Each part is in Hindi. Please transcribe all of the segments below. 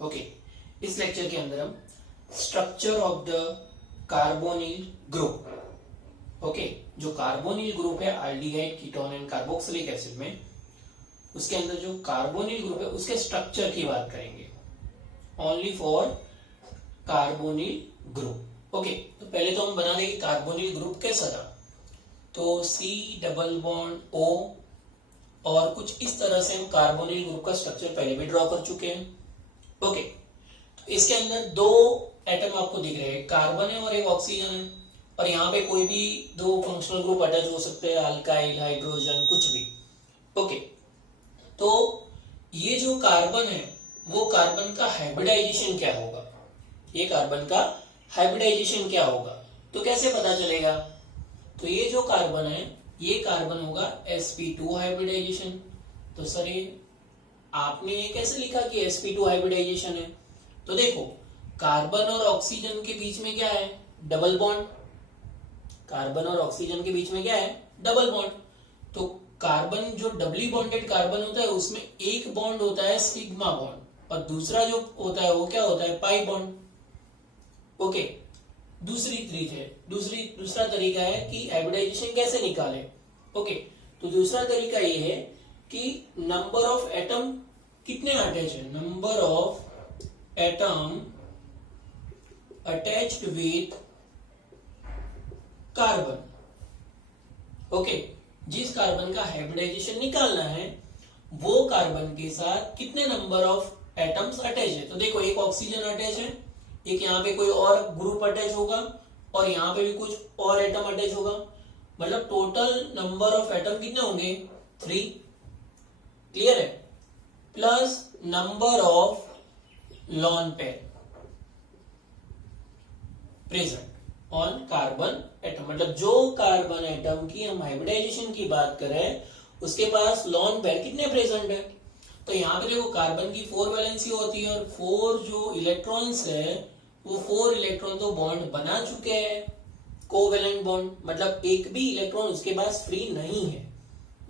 ओके, इस लेक्चर के अंदर हम structure of the carbonyl group, okay, जो कार्बोनिल ग्रुप है aldehyde, ketone and carboxylic acid में, उसके अंदर जो कार्बोनिल ग्रुप है उसके स्ट्रक्चर की बात करेंगे, only for carbonyl group. Okay, तो पहले तो हम बना देंगे कार्बोनिल ग्रुप कैसा था। तो C डबल बॉन्ड O और कुछ इस तरह से हम कार्बोनिल ग्रुप का स्ट्रक्चर पहले भी ड्रॉ कर चुके हैं। ओके, तो इसके अंदर दो एटम आपको दिख रहे हैं, कार्बन है और एक ऑक्सीजन है, और यहाँ पे कोई भी दो फंक्शनल ग्रुप अटैच हो सकते हैं, अल्काइल, हाइड्रोजन, कुछ भी। ओके, तो ये जो कार्बन है वो कार्बन का हाइब्रिडाइजेशन क्या होगा, ये कार्बन का हाइब्रिडाइजेशन क्या होगा, तो कैसे पता चलेगा। तो ये जो कार्बन है ये कार्बन होगा sp2 हाइब्रिडाइजेशन। तो सर ये आपने ये कैसे लिखा कि sp2 हाइब्रिडाइजेशन है। तो देखो, कार्बन और ऑक्सीजन के बीच में क्या है, डबल बॉन्ड। कार्बन और ऑक्सीजन के बीच में क्या है, डबल बॉन्ड। तो कार्बन जो डबली बॉन्डेड कार्बन होता है उसमें एक बॉन्ड होता है सिग्मा बॉन्ड, और दूसरा जो होता है वो क्या होता है, पाई बॉन्ड। ओके, दूसरा तरीका है कि हाइब्रिडाइजेशन कैसे निकाले। ओके, तो दूसरा तरीका ये है कि नंबर ऑफ एटम कितने अटैच है, number of atom attached with carbon. Okay, जिस कार्बन का हाइब्रिडाइजेशन निकालना है वो कार्बन के साथ कितने नंबर ऑफ एटम्स अटैच है। तो देखो, एक ऑक्सीजन अटैच है, एक यहाँ पे कोई और ग्रुप अटैच होगा, और यहाँ पे भी कुछ और एटम अटैच होगा, मतलब टोटल नंबर ऑफ एटम कितने होंगे, 3। क्लियर है, plus number of lone pair present on carbon atom, मतलब जो कार्बन एटम की हम हाइब्रिडाइजेशन की बात करें उसके पास लॉन पेयर कितने प्रेजेंट है। तो यहाँ पे देखो, कार्बन की 4 वैलेंसी होती है, और 4 जो इलेक्ट्रॉन्स है वो 4 इलेक्ट्रॉन तो बॉन्ड बना चुके हैं, कोवेलेंट बॉन्ड, मतलब एक भी इलेक्ट्रॉन उसके पास फ्री नहीं है,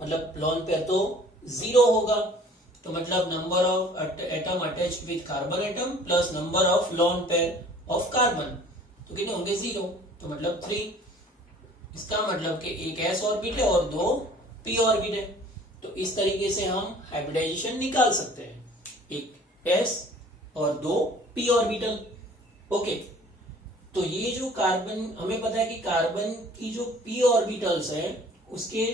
मतलब लॉन पेयर तो 0 होगा। तो मतलब number of atom attached with carbon atom plus number of lone pair of carbon, तो कितने होंगे, 0, तो मतलब 3। इसका मतलब कि एक s ऑर्बिट है और 2 p ऑर्बिट है। तो इस तरीके से हम हाइब्रिडाइजेशन निकाल सकते हैं, एक s और 2 p ऑर्बिटल। ओके, तो ये जो कार्बन, हमें पता है कि कार्बन की जो p ऑर्बिटल्स है उसके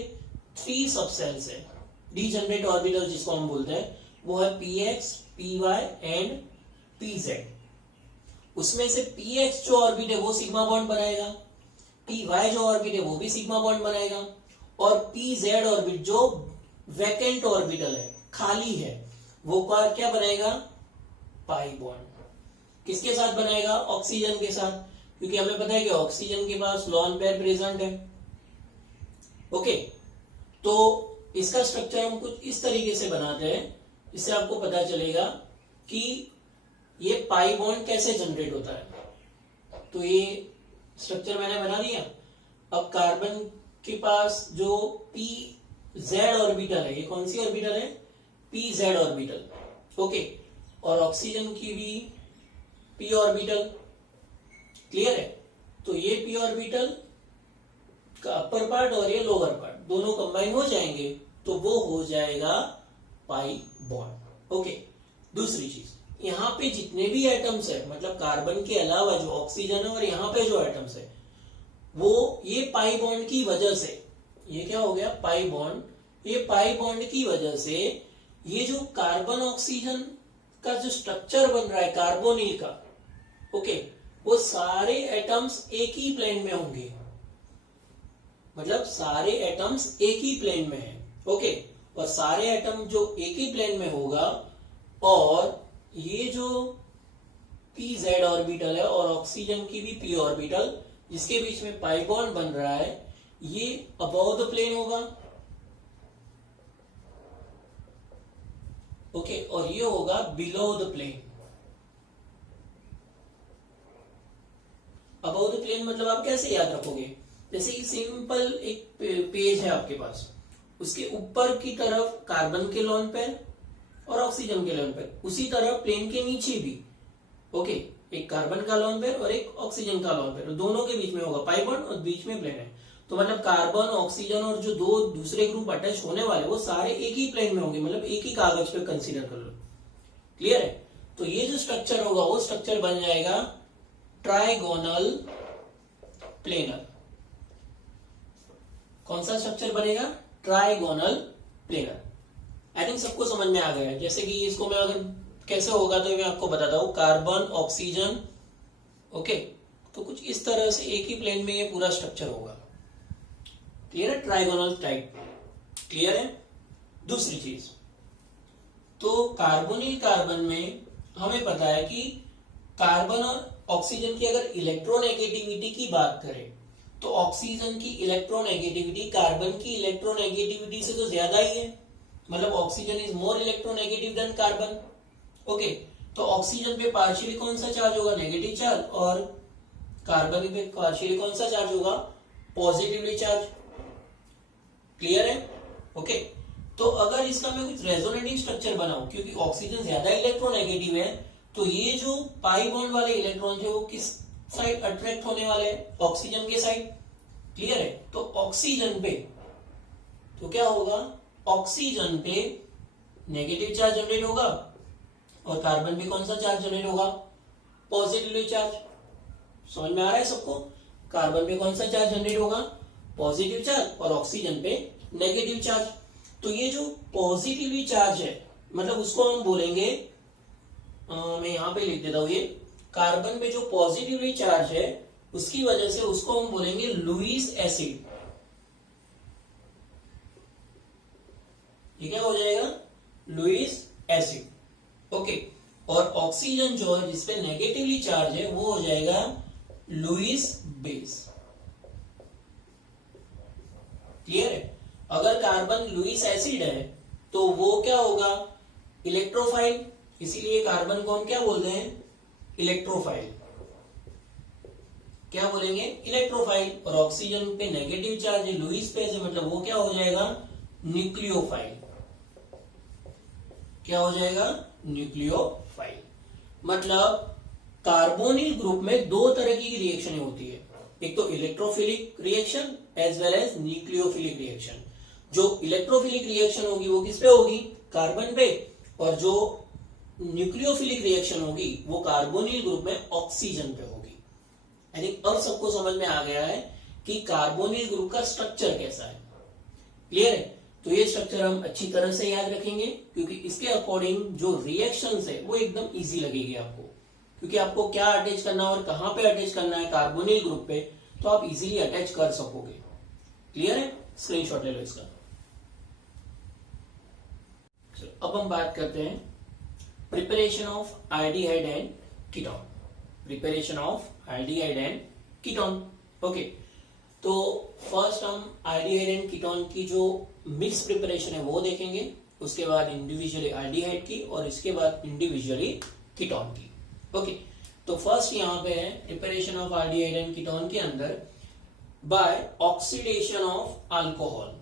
3 सबसेल्स है, डीजनरेट ऑर्बिटल जिसको हम बोलते हैं, वो है px, py एंड pz। उसमें से px जो ऑर्बिट है वो सिग्मा बॉन्ड बनाएगा, py जो ऑर्बिट है वो भी सिग्मा बॉन्ड बनाएगा, और pz ऑर्बिट जो वैकेंट ऑर्बिटल है, खाली है, वो क्या बनाएगा, पाई बॉन्ड। किसके साथ बनाएगा, ऑक्सीजन के साथ, क्योंकि हमें पता है कि ऑक्सीजन के पास लॉन पेयर प्रेजेंट है। ओके, तो इसका स्ट्रक्चर हम कुछ इस तरीके से बनाते हैं, इससे आपको पता चलेगा कि ये पाई बॉन्ड कैसे जनरेट होता है। तो ये स्ट्रक्चर मैंने बना दिया। अब कार्बन के पास जो pz ऑर्बिटल है, ये कौन सी ऑर्बिटल है, pz ऑर्बिटल। ओके, और ऑक्सीजन की भी p ऑर्बिटल। क्लियर है, तो ये p ऑर्बिटल का अपर पार्ट और ये लोअर पार्ट दोनों कंबाइन हो जाएंगे तो वो हो जाएगा पाई बॉन्ड। ओके, दूसरी चीज, यहाँ पे जितने भी एटम्स है, मतलब कार्बन के अलावा जो ऑक्सीजन है और यहाँ पे जो एटम्स है, वो ये पाई बॉन्ड की वजह से, ये क्या हो गया, पाई बॉन्ड, ये पाई बॉन्ड की वजह से ये जो कार्बन ऑक्सीजन का जो स्ट्रक्चर बन रहा है कार्बोनिल का, ओके, वो सारे एटम्स एक ही प्लेन में होंगे, मतलब सारे एटम्स एक ही प्लेन में है। ओके, और सारे एटम जो एक ही प्लेन में होगा, और ये जो pz ऑर्बिटल है और ऑक्सीजन की भी p ऑर्बिटल जिसके बीच में पाई बॉन्ड बन रहा है, ये अबव द प्लेन होगा। ओके, और ये होगा below the plane. Above the plane मतलब आप कैसे याद रखोगे, जैसे कि सिंपल एक पेज है आपके पास, उसके ऊपर की तरफ कार्बन के लॉन पेयर और ऑक्सीजन के लोन पेयर। उसी तरह प्लेन के नीचे भी ओके एक कार्बन का लोन पेयर और एक ऑक्सीजन का लोन पेयर, दोनों के बीच में होगा पाई बॉन्ड और बीच में प्लेन है। तो मतलब कार्बन ऑक्सीजन और जो दो दूसरे ग्रुप अटैच होने वाले वो सारे एक ही प्लेन में होंगे, मतलब एक ही कागज पे कंसीडर कर लो। क्लियर है? तो ये जो स्ट्रक्चर होगा वो स्ट्रक्चर बन जाएगा ट्राइगोनल प्लेनर। कौन सा स्ट्रक्चर बनेगा? Trigonal planar. आई थिंक सबको समझ में आ गया है। जैसे कि इसको मैं अगर कैसे होगा तो मैं आपको बताता हूं, कार्बन ऑक्सीजन ओके, तो कुछ इस तरह से एक ही प्लेन में ये पूरा स्ट्रक्चर होगा। क्लियर है? Trigonal type. क्लियर है? दूसरी चीज, तो कार्बोनिल कार्बन में हमें पता है कि कार्बन और ऑक्सीजन की अगर इलेक्ट्रोनेगेटिविटी की बात करें तो ऑक्सीजन की इलेक्ट्रोनेगेटिविटी कार्बन की इलेक्ट्रोनेगेटिविटी से तो ज्यादा ही है, मतलब oxygen is more electronegative than carbon. Okay, तो ऑक्सीजन पे पार्शियली कौन सा चार्ज होगा? नेगेटिव चार्ज, और कार्बन पे पार्शियली कौन सा चार्ज होगा? Positively charge. क्लियर है? ओके, तो अगर इसका मैं कुछ रेजोनेटिंग स्ट्रक्चर बनाऊं, क्योंकि ऑक्सीजन ज्यादा इलेक्ट्रोनेगेटिव है, तो ये जो पाई बॉन्ड वाले इलेक्ट्रॉन है वो किस साइड अट्रैक्ट होने वाले हैं? ऑक्सीजन के साइड। क्लियर है? तो ऑक्सीजन पे तो क्या होगा? ऑक्सीजन पे नेगेटिव चार्ज जनरेट होगा और कार्बन पे कौन सा चार्ज जनरेट होगा? Positively charge. समझ में आ रहा है सबको? कार्बन पे कौन सा चार्ज जनरेट होगा? पॉजिटिव चार्ज, और ऑक्सीजन पे नेगेटिव चार्ज। तो ये जो पॉजिटिवली चार्ज है, मतलब उसको हम बोलेंगे मैं यहां पे लिख देता हूं, ये कार्बन पे जो पॉजिटिवली चार्ज है उसकी वजह से उसको हम बोलेंगे लुईस एसिड। ये क्या हो जाएगा? Lewis acid. ओके, और ऑक्सीजन जो है जिसपे नेगेटिवली चार्ज है वो हो जाएगा लुईस बेस। क्लियर है? अगर कार्बन लुईस एसिड है तो वो क्या होगा? इलेक्ट्रोफाइल। इसीलिए कार्बन को हम क्या बोलते हैं? इलेक्ट्रोफाइल। क्या बोलेंगे? इलेक्ट्रोफाइल। और ऑक्सीजन पे नेगेटिव चार्ज है, लुईस बेस है, मतलब वो क्या हो जाएगा? न्यूक्लियोफाइल। क्या हो जाएगा? न्यूक्लियोफाइल। मतलब कार्बोनिल ग्रुप में दो तरह की रिएक्शन होती है, एक तो electrophilic reaction as well as nucleophilic reaction. जो इलेक्ट्रोफिलिक रिएक्शन होगी वो किस पे होगी? कार्बन पे, और जो न्यूक्लियोफिलिक रिएक्शन होगी वो कार्बोनिल ग्रुप में ऑक्सीजन पे होगी। आई थिंक अब सबको समझ में आ गया है कि कार्बोनिल ग्रुप का स्ट्रक्चर कैसा है। क्लियर है? तो ये स्ट्रक्चर हम अच्छी तरह से याद रखेंगे, क्योंकि इसके अकॉर्डिंग जो रिएक्शंस है वो एकदम इजी लगेगी आपको, क्योंकि आपको क्या अटैच करना है और कहां पे अटैच करना है कार्बोनिल ग्रुप पे, तो आप इजीली अटैच कर सकोगे। क्लियर है? स्क्रीनशॉट ले लो इसका। अब हम बात करते हैं preparation of aldehyde and ketone. Preparation of aldehyde and ketone. Okay, तो फर्स्ट हम आल्डिहाइड एंड कीटोन की जो मिक्स प्रिपरेशन है वो देखेंगे, उसके बाद इंडिविजुअली आल्डिहाइड की, और इसके बाद इंडिविजुअली कीटोन की। ओके, तो फर्स्ट यहां पे है preparation of aldehyde and ketone के अंदर by oxidation of alcohol.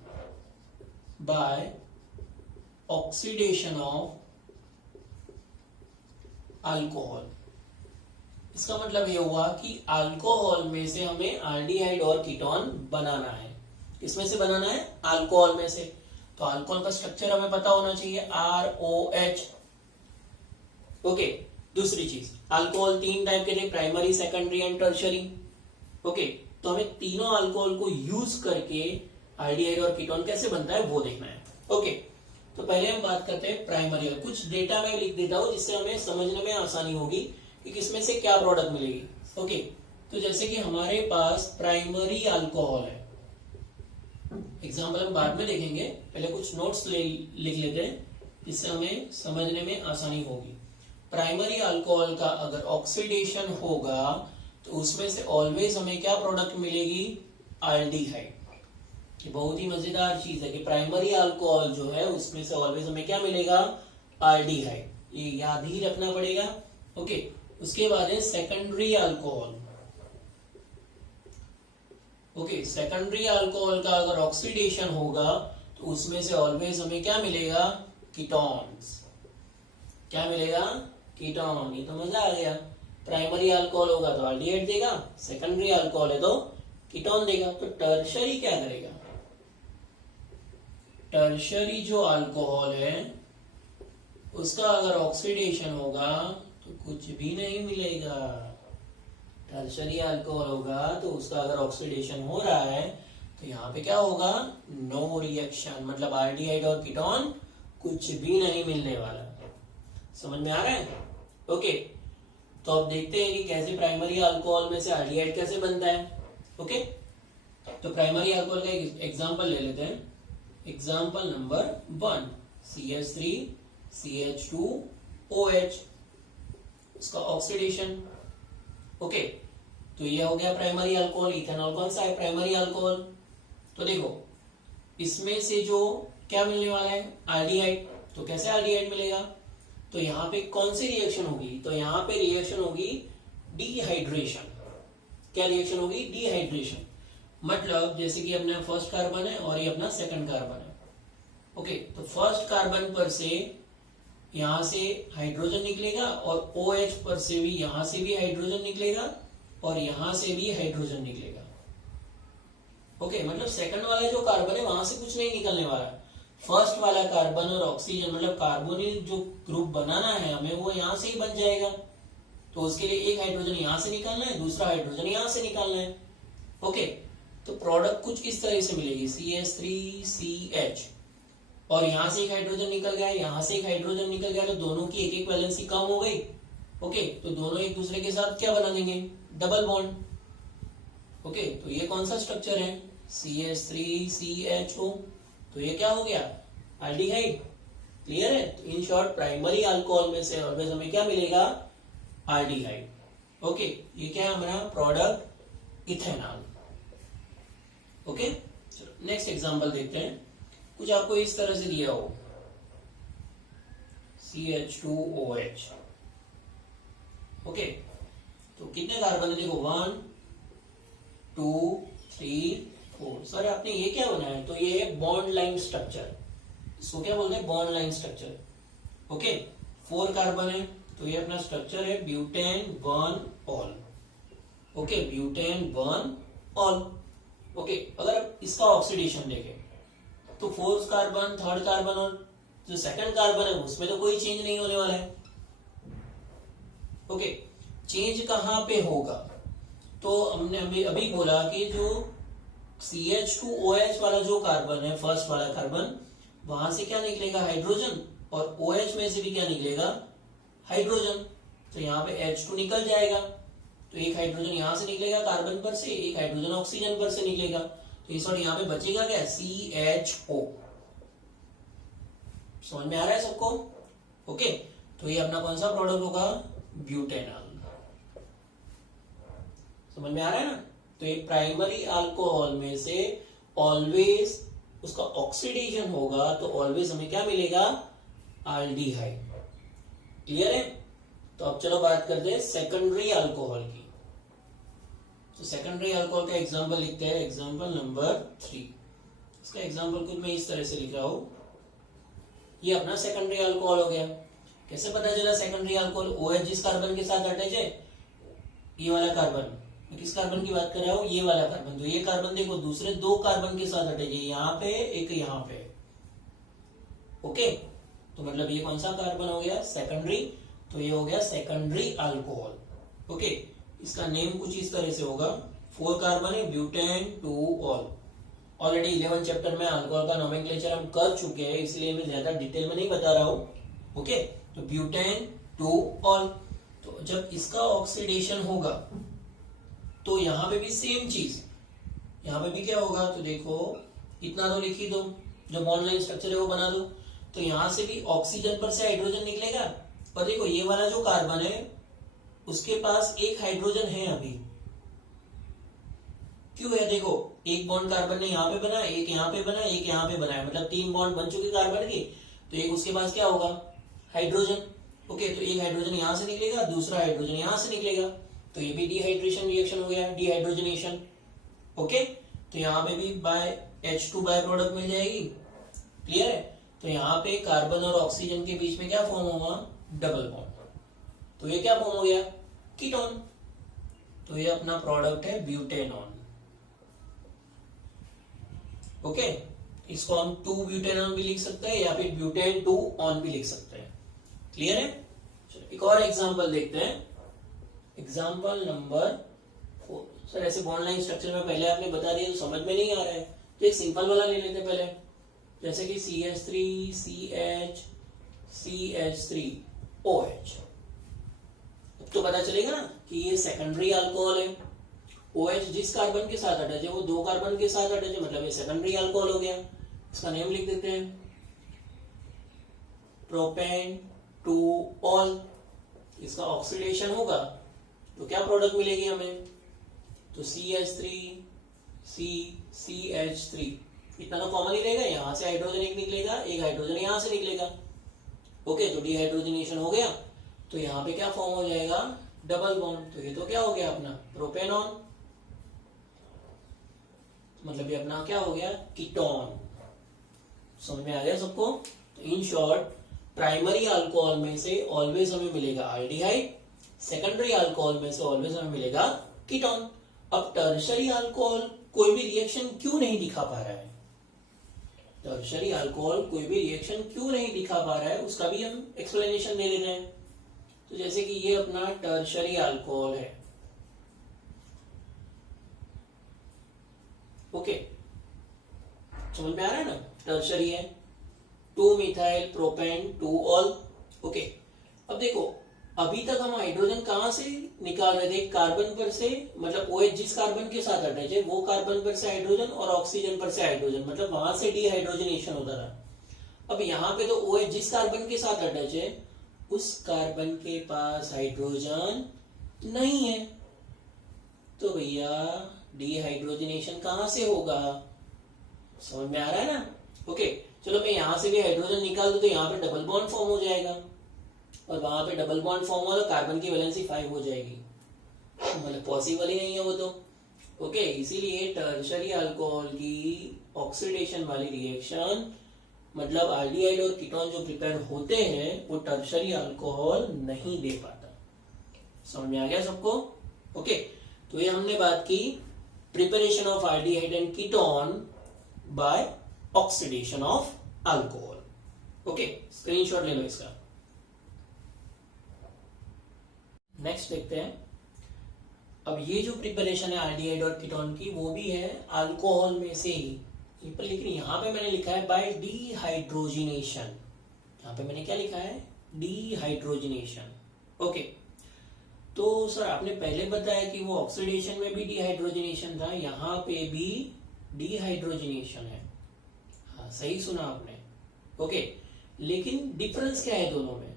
By oxidation of alcohol. इसका मतलब ये हुआ कि अल्कोहल में से हमें आल्डिहाइड और कीटोन बनाना है। किसमें से बनाना है? अल्कोहल में से। तो अल्कोहल का स्ट्रक्चर हमें पता होना चाहिए, ROH। ओके, दूसरी चीज, अल्कोहल तीन टाइप के थे, primary, secondary and tertiary. Okay, तो हमें तीनों अल्कोहल को यूज करके आल्डिहाइड और कीटोन कैसे बनता है वो देखना है। ओके, तो पहले हम बात करते हैं प्राइमरी। कुछ डेटा में लिख देता हूं जिससे हमें समझने में आसानी होगी कि किसमें से क्या प्रोडक्ट मिलेगी। ओके, तो जैसे कि हमारे पास प्राइमरी अल्कोहल है, एग्जाम्पल हम बाद में देखेंगे, पहले कुछ नोट्स लिख लेते हैं जिससे हमें समझने में आसानी होगी। प्राइमरी अल्कोहल का अगर ऑक्सीडेशन होगा तो उसमें से ऑलवेज हमें क्या प्रोडक्ट मिलेगी? आल्डिहाइड। ये बहुत ही मजेदार चीज है कि प्राइमरी अल्कोहल जो है उसमें से ऑलवेज हमें क्या मिलेगा? आल्डिहाइड। ये याद ही रखना पड़ेगा। ओके, उसके बाद है secondary alcohol. Okay, secondary alcohol का अगर ऑक्सीडेशन होगा तो उसमें से ऑलवेज हमें क्या मिलेगा? कीटोन्स। क्या मिलेगा? कीटोन। ये तो मजा आ गया। प्राइमरी अल्कोहल होगा तो एल्डिहाइड देगा, सेकेंडरी अल्कोहल है तो कीटोन देगा। तो टर्शरी क्या करेगा? टर्शरी जो अल्कोहल है उसका अगर ऑक्सीडेशन होगा तो कुछ भी नहीं मिलेगा। टर्शरी अल्कोहल होगा तो उसका अगर ऑक्सीडेशन हो रहा है तो यहाँ पे क्या होगा? नो रिएक्शन, मतलब एल्डिहाइड और कीटोन कुछ भी नहीं मिलने वाला। समझ में आ रहा है? ओके, तो अब देखते हैं कि कैसे प्राइमरी अल्कोहल में से एल्डिहाइड कैसे बनता है। ओके, तो प्राइमरी अल्कोहल का एक एग्जांपल ले लेते हैं। एग्जांपल नंबर 1, CH3CH2OH, उसका ऑक्सीडेशन। ओके, तो ये हो गया प्राइमरी अल्कोहल। इथेनॉल कौन सा है? Primary alcohol. तो देखो इसमें से जो क्या मिलने वाला है? एल्डिहाइड। तो कैसे एल्डिहाइड मिलेगा? तो यहाँ पे कौन सी रिएक्शन होगी? तो यहाँ पे रिएक्शन होगी डिहाइड्रेशन। क्या रिएक्शन होगी? डिहाइड्रेशन। मतलब जैसे कि अपना फर्स्ट कार्बन है और ये अपना सेकंड कार्बन है। ओके, तो फर्स्ट कार्बन पर से यहां से हाइड्रोजन निकलेगा और OH पर से भी यहां से भी हाइड्रोजन निकलेगा और यहां से भी हाइड्रोजन निकलेगा। ओके, मतलब सेकंड वाला जो कार्बन है वहां से कुछ नहीं निकलने वाला। फर्स्ट वाला कार्बन और ऑक्सीजन मतलब कार्बोनिल जो ग्रुप बनाना है हमें वो यहां से ही बन जाएगा। तो उसके लिए एक हाइड्रोजन यहां से निकालना है, दूसरा हाइड्रोजन यहां से निकालना है। ओके, तो प्रोडक्ट कुछ इस तरह से मिलेगी CH3CH, और यहां से एक हाइड्रोजन निकल गया, यहां से एक हाइड्रोजन निकल गया, तो दोनों की एक एक वैलेंसी कम हो गई। ओके, तो दोनों एक दूसरे के साथ क्या बना देंगे? Double bond. ओके, तो ये कौन सा स्ट्रक्चर है? CH3CHO। तो ये क्या हो गया? एल्डिहाइड। क्लियर है? तो इन शॉर्ट प्राइमरी अल्कोहल में से ऑलवेज हमें क्या मिलेगा? एल्डिहाइड। ओके, ये क्या है हमारा प्रोडक्ट? इथेनॉल। ओके, चलो नेक्स्ट एग्जांपल देखते हैं। कुछ आपको इस तरह से दिया हो CH2OH। ओके, तो कितने कार्बन है? देखो 1 2 3 4। सर आपने ये क्या बनाया? तो ये है बॉन्ड लाइन स्ट्रक्चर। इसको क्या बोलते हैं? Bond line structure. Okay, 4 carbon है तो ये अपना स्ट्रक्चर है butane 1 all. Okay, butane 1 all. Okay, अगर इसका ऑक्सीडेशन देखें तो फोर्थ कार्बन, थर्ड कार्बन और जो सेकंड कार्बन है उसमें तो कोई चेंज नहीं होने वाला है। ओके, चेंज कहां पे होगा? तो हमने अभी बोला कि जो CH2OH वाला जो कार्बन है, फर्स्ट वाला कार्बन, वहां से क्या निकलेगा? हाइड्रोजन, और OH में से भी क्या निकलेगा? हाइड्रोजन। तो यहाँ पे H2 निकल जाएगा, तो एक हाइड्रोजन यहां से निकलेगा कार्बन पर से, एक हाइड्रोजन ऑक्सीजन पर से निकलेगा। तो इस वक्त यहाँ पे बचेगा क्या? CHO। समझ में आ रहा है सबको? ओके, तो ये अपना कौन सा प्रोडक्ट होगा? ब्यूटेनॉल। समझ में आ रहा है ना? तो ये प्राइमरी अल्कोहल में से ऑलवेज उसका ऑक्सीडेशन होगा तो ऑलवेज हमें क्या मिलेगा? एल्डिहाइड। क्लियर है? तो अब चलो बात करते हैं सेकेंडरी अल्कोहल की। तो सेकेंडरी अल्कोहल का एग्जांपल लिखते हैं, एग्जांपल नंबर 3। इसका एग्जांपल कुछ मैं इस तरह से लिख रहा हूं। ये अपना सेकेंडरी अल्कोहल हो गया। कैसे पता चला सेकेंडरी अल्कोहल? OH जिस कार्बन के साथ अटैच है, ये वाला कार्बन, मैं किस कार्बन की बात कर रहा हूं? ये वाला कार्बन। तो ये कार्बन देखो दूसरे 2 कार्बन के साथ अटैच है, यहाँ पे एक यहाँ पे। ओके, तो मतलब ये कौन सा कार्बन हो गया? सेकेंडरी। तो ये हो गया सेकेंडरी अल्कोहल। ओके, इसका नेम कुछ इस तरह से होगा। 4 कार्बन है, ब्यूटेन 2 ऑल। ऑलरेडी 11 चैप्टर में अल्कोहल का नोमेनक्लेचर हम कर चुके हैं, इसलिए मैं ज्यादा डिटेल में नहीं बता रहा हूं। ओके, तो ब्यूटेन 2 ऑल। तो जब इसका ऑक्सीडेशन होगा तो यहां पे भी सेम चीज, यहां पे भी क्या होगा? तो देखो इतना तो लिख ही दो, जो बॉन्ड लाइन स्ट्रक्चर है वो बना दो। तो यहां से भी ऑक्सीजन पर से हाइड्रोजन निकलेगा, और देखो ये वाला जो कार्बन है उसके पास एक हाइड्रोजन है अभी। क्यों है? देखो एक बॉन्ड कार्बन ने यहाँ पे बना, एक यहाँ पे बना, एक यहाँ पे बनाया, मतलब 3 बॉन्ड बन चुके कार्बन के। तो एक उसके पास क्या होगा? हाइड्रोजन। ओके, तो एक हाइड्रोजन यहां से निकलेगा, दूसरा हाइड्रोजन यहां से निकलेगा, तो ये भी डिहाइड्रेशन रिएक्शन हो गया, डिहाइड्रोजनेशन। ओके, तो यहाँ पे भी H2 बाय प्रोडक्ट मिल जाएगी। क्लियर है? तो यहाँ पे कार्बन और ऑक्सीजन के बीच में क्या फॉर्म होगा? डबल बॉन्ड, तो ये क्या फॉर्म हो गया, कीटोन। तो ये अपना प्रोडक्ट है ब्यूटेनॉन। ओके, इसको हम 2 ब्यूटेनॉन भी लिख सकते हैं या फिर ब्यूटेन 2 ऑन भी लिख सकते हैं। क्लियर है? चलो एक और एग्जांपल देखते हैं। Example number 4। सर ऐसे बॉन्ड लाइन स्ट्रक्चर में पहले आपने बता दिया तो समझ में नहीं आ रहा है, तो एक सिंपल वाला ले लेते पहले, जैसे कि CH3 CH CH3OH। अब तो पता चलेगा ना कि ये सेकेंडरी अल्कोहल है। OH जिस कार्बन के साथ अटैच है वो 2 कार्बन के साथ अटैच है, मतलब ये सेकेंडरी अल्कोहल हो गया। इसका नेम लिख देते हैं, प्रोपेन 2 ऑल। इसका ऑक्सीडेशन होगा तो क्या प्रोडक्ट मिलेगी हमें, तो CH3 CH3, इतना तो कॉमन ही रहेगा। यहां से हाइड्रोजन एक निकलेगा, एक हाइड्रोजन यहां से निकलेगा। ओके, तो डिहाइड्रोजनेशन हो गया, तो यहाँ पे क्या फॉर्म हो जाएगा, डबल बॉन्ड। तो ये तो क्या हो गया अपना प्रोपेनॉन, मतलब ये अपना क्या हो गया, कीटोन। समझ में आ गया सबको? तो इन शॉर्ट, प्राइमरी अल्कोहल में से ऑलवेज हमें मिलेगा एल्डिहाइड, सेकेंडरी अल्कोहल में से ऑलवेज हमें मिलेगा कीटोन। अब टर्शरी अल्कोहल कोई भी रिएक्शन क्यों नहीं दिखा पा रहा है, टर्शरी अल्कोहल कोई भी रिएक्शन क्यों नहीं दिखा पा रहा है, उसका भी हम एक्सप्लेनेशन दे देते हैं। तो जैसे कि ये अपना टर्शरी अल्कोहल है। ओके, समझ में आ रहा है ना, टर्शरी है, 2 मिथाइल प्रोपेन 2 ऑल। ओके, अब देखो अभी तक हम हाइड्रोजन कहां से निकाल रहे थे, कार्बन पर से, मतलब OH जिस कार्बन के साथ अटैच है वो कार्बन पर से हाइड्रोजन और ऑक्सीजन पर से हाइड्रोजन, मतलब वहां से डिहाइड्रोजनेशन होता था। अब यहाँ पे तो OH जिस कार्बन के साथ अटैच है उस कार्बन के पास हाइड्रोजन नहीं है, तो भैया डिहाइड्रोजनेशन कहां से होगा, समझ में आ रहा है ना। ओके, चलो मैं यहां से भी हाइड्रोजन निकाल दूं तो यहाँ पे डबल बॉन्ड फॉर्म हो जाएगा, और वहां पे डबल बॉन्ड फॉर्म हुआ तो कार्बन की वैलेंसी 5 हो जाएगी, मतलब पॉसिबल ही नहीं है वो तो। ओके, इसीलिए टर्शरी अल्कोहल की ऑक्सीडेशन वाली रिएक्शन, मतलब एल्डिहाइड और कीटोन जो प्रिपेयर होते हैं वो टर्शरी अल्कोहल नहीं दे पाता। समझ में आ गया सबको? ओके, तो ये हमने बात की preparation of aldehyde and ketone by oxidation of alcohol. Okay, screenshot ले लो इसका। नेक्स्ट देखते हैं। अब ये जो प्रिपरेशन है एल्डिहाइड और कीटोन की वो भी है अल्कोहल में से ही, लेकिन यहां पे मैंने लिखा है बाय डिहाइड्रोजिनेशन। यहां पे मैंने क्या लिखा है, डिहाइड्रोजिनेशन। ओके, तो सर आपने पहले बताया कि वो ऑक्सीडेशन में भी डिहाइड्रोजिनेशन था, यहां पे भी डिहाइड्रोजिनेशन है। हाँ, सही सुना आपने। ओके, लेकिन डिफरेंस क्या है दोनों में,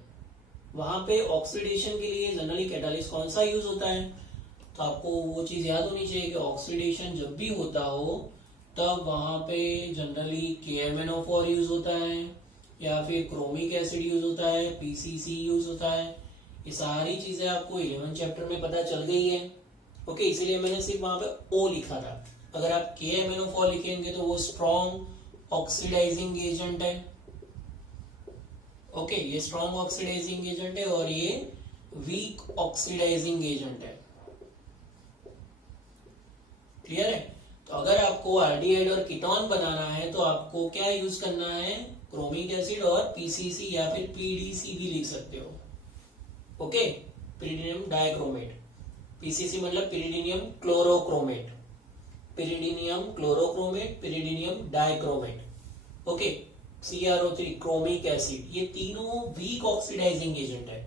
वहां पे ऑक्सीडेशन के लिए जनरली कैटालिस्ट कौन सा यूज होता है, तो आपको वो चीज याद होनी चाहिए कि ऑक्सीडेशन जब भी होता हो तब वहां पे जनरली KMnO4 यूज होता है या फिर क्रोमिक एसिड यूज होता है, PCC यूज होता है। ये सारी चीजें आपको 11 चैप्टर में पता चल गई है। ओके, इसीलिए मैंने सिर्फ वहां पे O लिखा था। अगर आप KMnO4 लिखेंगे तो वो स्ट्रॉन्ग ऑक्सीडाइजिंग एजेंट है। ओके, ये स्ट्रॉन्ग ऑक्सीडाइजिंग एजेंट है और ये वीक ऑक्सीडाइजिंग एजेंट है। क्लियर है? तो अगर आपको एल्डिहाइड और कीटोन बनाना है तो आपको क्या यूज करना है, क्रोमिक एसिड और PCC या फिर PDC भी लिख सकते हो। ओके, पिरिडिनियम डाइक्रोमेट, PCC मतलब pyridinium chlorochromate, pyridinium chlorochromate, pyridinium dichromate. Okay, CrO3 chromic acid, ये तीनों वीक ऑक्सीडाइजिंग एजेंट है।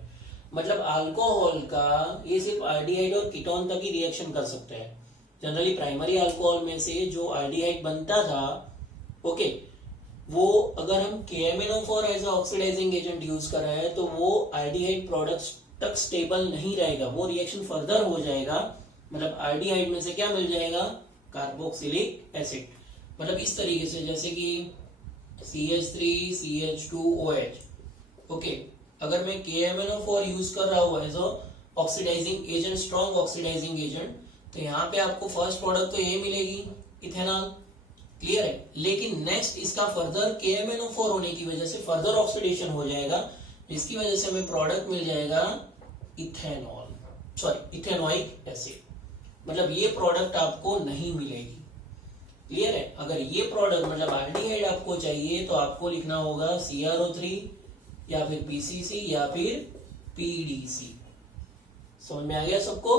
मतलब अल्कोहल का ये सिर्फ एल्डिहाइड और कीटोन तक ही रिएक्शन कर सकते हैं। जनरली प्राइमरी अल्कोहल में से जो एल्डिहाइड बनता था, ओके, वो अगर हम KMnO4 as oxidising agent use कर रहे हैं तो वो एल्डिहाइड प्रोडक्ट्स तक स्टेबल नहीं रहेगा, वो रिएक्शन फर्दर हो जाएगा। मतलब एल्डिहाइड में से क्या मिल जाएगा, कार्बोक्सिलिक एसिड। मतलब इस तरीके से जैसे कि CH3 CH2OH। ओके, अगर मैं KMnO4 यूज कर रहा हूं as oxidising agent, strong oxidising agent, तो यहाँ पे आपको फर्स्ट प्रोडक्ट तो ये मिलेगी इथेनॉल। क्लियर है? लेकिन नेक्स्ट इसका फर्दर KMnO4 होने की वजह से फर्दर ऑक्सीडेशन हो जाएगा, इसकी वजह से हमें प्रोडक्ट मिल जाएगा इथेनॉल, सॉरी इथेनोइक एसिड। मतलब ये प्रोडक्ट आपको नहीं मिलेगी। क्लियर है? अगर ये प्रोडक्ट मतलब आल्डिहाइड आपको चाहिए तो आपको लिखना होगा CrO3 या फिर PCC या फिर PDC। समझ में आ गया सबको?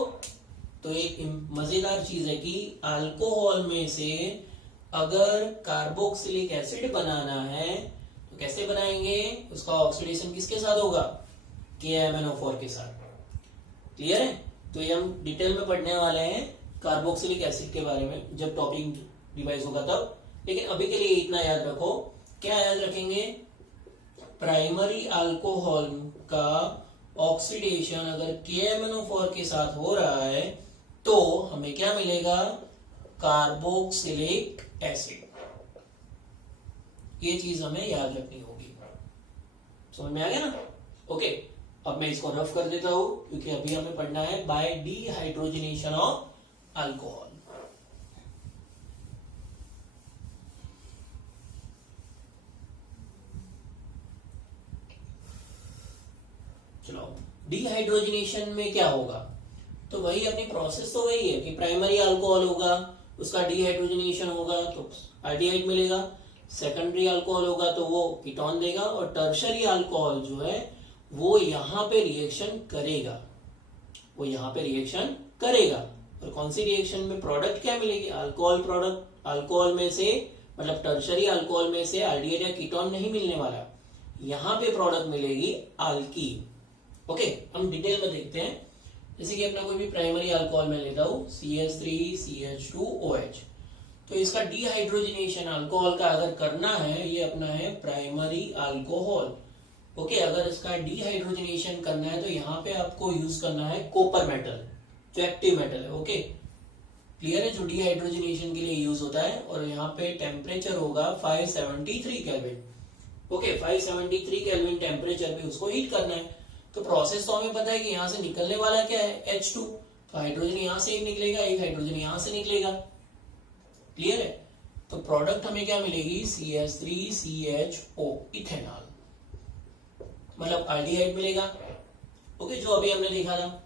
तो एक मजेदार चीज है कि अल्कोहल में से अगर कार्बोक्सिलिक एसिड बनाना है तो कैसे बनाएंगे? उसका ऑक्सीडेशन किसके साथ होगा? KMnO4 के साथ। क्लियर है? तो ये हम डिटेल में पढ़ने वाले हैं कार्बोक्सिलिक एसिड के बारे में जब टॉपिक रिवाइज होगा तब। लेकिन अभी के लिए इतना याद रखो। क्या याद रखेंगे? प्राइमरी अल्कोहल का ऑक्सीडेशन अगर KMnO4 के साथ हो रहा है तो हमें क्या मिलेगा? Carboxylic acid. ये चीज हमें याद रखनी होगी। समझ में आ गया ना? ओके, अब मैं इसको रफ कर देता हूं क्योंकि अभी हमें पढ़ना है बाय डिहाइड्रोजनेशन ऑफ अल्कोहल। चलो, डिहाइड्रोजनेशन में क्या होगा? तो वही अपनी प्रोसेस तो वही है कि प्राइमरी अल्कोहल होगा, उसका डिहाइड्रोजनेशन होगा तो आल्डिहाइड मिलेगा। सेकेंडरी अल्कोहल होगा तो वो कीटोन देगा, और टर्शरी अल्कोहल जो है वो यहां पे रिएक्शन करेगा, वो यहां पे रिएक्शन करेगा। और कौन सी रिएक्शन में प्रोडक्ट क्या मिलेगी? Alcohol product. अल्कोहल में से मतलब टर्शरी अल्कोहल में से आल्डिहाइड या कीटोन नहीं मिलने वाला, यहां पे प्रोडक्ट मिलेगी अल्कीन। ओके, हम डिटेल में देखते हैं। जैसे कि अपना कोई भी प्राइमरी अल्कोहल में लेता हूं CH3CH2OH, तो इसका डिहाइड्रोजनेशन अल्कोहल का अगर करना है, ये अपना है प्राइमरी अल्कोहल। ओके, अगर इसका डिहाइड्रोजनेशन करना है तो यहाँ पे आपको यूज करना है कॉपर मेटल, जो एक्टिव मेटल है। ओके, क्लियर है? जो डिहाइड्रोजनेशन के लिए यूज होता है, और यहाँ पे टेम्परेचर होगा 573 केल्विन। ओके, 573 केल्विन टेम्परेचर पे उसको हीट करना है। तो प्रोसेस तो हमें पता है कि यहां से निकलने वाला क्या है? H2। तो हाइड्रोजन यहां से एक निकलेगा, एक हाइड्रोजन यहां से निकलेगा। क्लियर है? तो प्रोडक्ट हमें क्या मिलेगी? CH3CHO, इथेनॉल, मतलब आल्डिहाइड मिलेगा। ओके, जो अभी हमने देखा था।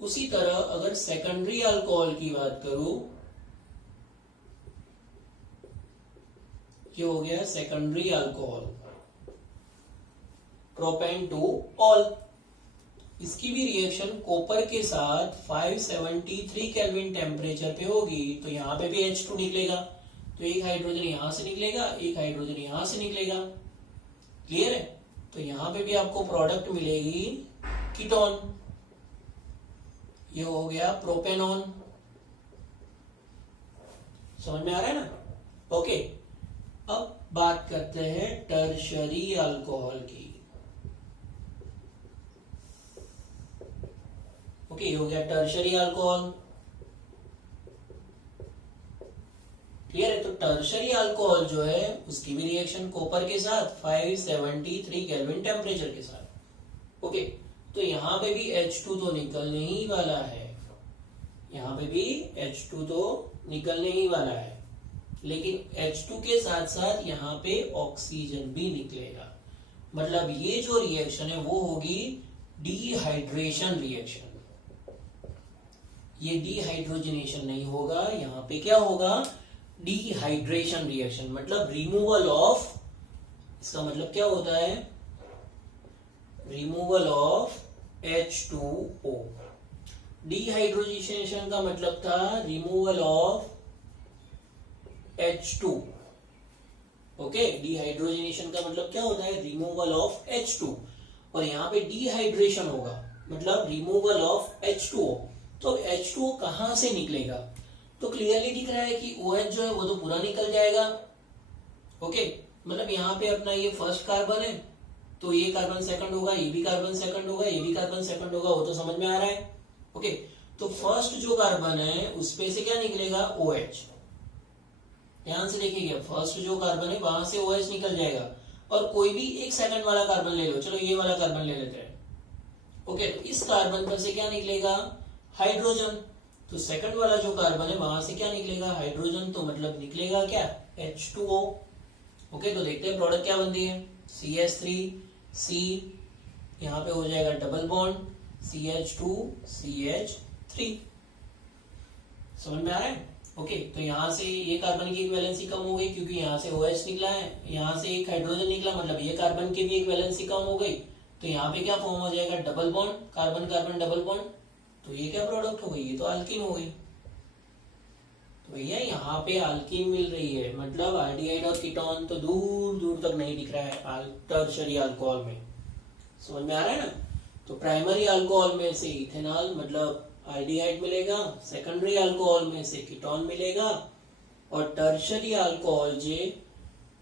उसी तरह अगर सेकेंडरी अल्कोहल की बात करूं, ये हो गया secondary alcohol, propane two all. इसकी भी रिएक्शन कॉपर के साथ 573 केल्विन टेम्परेचर पे होगी, तो यहां पे भी H2 निकलेगा। तो एक हाइड्रोजन यहां से निकलेगा, एक हाइड्रोजन यहां से निकलेगा। क्लियर है? तो यहां पे भी आपको प्रोडक्ट मिलेगी कीटोन। ये हो गया प्रोपेनॉन। समझ में आ रहा है ना? ओके, अब बात करते हैं टर्शरी अल्कोहल की। ओके, ये हो गया टर्शरी अल्कोहल। क्लियर है? तो टर्शरी अल्कोहल जो है उसकी भी रिएक्शन कॉपर के साथ 573 केल्विन टेम्परेचर के साथ। ओके, तो यहां पे भी H2 तो निकलने ही वाला है, यहां पे भी H2 तो निकलने ही वाला है, लेकिन H2 के साथ साथ यहां पे ऑक्सीजन भी निकलेगा। मतलब ये जो रिएक्शन है वो होगी डिहाइड्रेशन रिएक्शन। ये डिहाइड्रोजनेशन नहीं होगा, यहां पे क्या होगा? डिहाइड्रेशन रिएक्शन, मतलब रिमूवल ऑफ, इसका मतलब क्या होता है? Removal of H2O। डिहाइड्रोजनेशन का मतलब था removal of H2। Okay, dehydrogenation का मतलब क्या होता है? Removal of H2। और यहां पे डिहाइड्रेशन होगा मतलब रिमूवल ऑफ H2O। तो H2O कहां से निकलेगा? तो क्लियरली दिख रहा है कि OH जो है वो तो पूरा निकल जाएगा। ओके, मतलब यहाँ पे अपना ये फर्स्ट कार्बन है, तो ये कार्बन सेकंड होगा, ये भी कार्बन सेकंड होगा, ये भी कार्बन सेकंड होगा, वो तो समझ में आ रहा है। ओके, तो फर्स्ट जो कार्बन है उसपे से क्या निकलेगा? OH। ध्यान से देखिएगा, फर्स्ट जो कार्बन है वहां से OH निकल जाएगा। और कोई भी एक सेकंड वाला कार्बन ले लो, चलो ये वाला कार्बन ले लेते हैं। ओके, तो इस कार्बन पर से क्या निकलेगा? हाइड्रोजन। तो सेकंड वाला जो कार्बन है वहां से क्या निकलेगा? हाइड्रोजन। तो मतलब निकलेगा क्या? H2O। ओके, तो देखते हैं प्रोडक्ट क्या बनती है। CH3C यहाँ पे हो जाएगा डबल बॉन्ड CH2CH3। समझ में आ रहा है? ओके, तो यहाँ से ये कार्बन की एक वैलेंसी कम हो गई क्योंकि यहाँ से OH निकला है, यहाँ से एक हाइड्रोजन निकला, मतलब ये कार्बन की भी एक वैलेंसी कम हो गई। तो यहाँ पे क्या फॉर्म हो जाएगा, double bond, carbon carbon double bond. तो ये क्या प्रोडक्ट हो गई, ये तो अल्कीन हो गई। तो भैया यहाँ पे अल्कीन मिल रही है, मतलब आल्डिहाइड और कीटोन तो दूर दूर तक नहीं दिख रहा है टर्शरी अल्कोहल में। समझ में आ रहा है ना? तो प्राइमरी अल्कोहल में से इथेनॉल मतलब आल्डिहाइड मिलेगा, सेकेंडरी अल्कोहल में से कीटोन मिलेगा, और टर्शरी अल्कोहल जे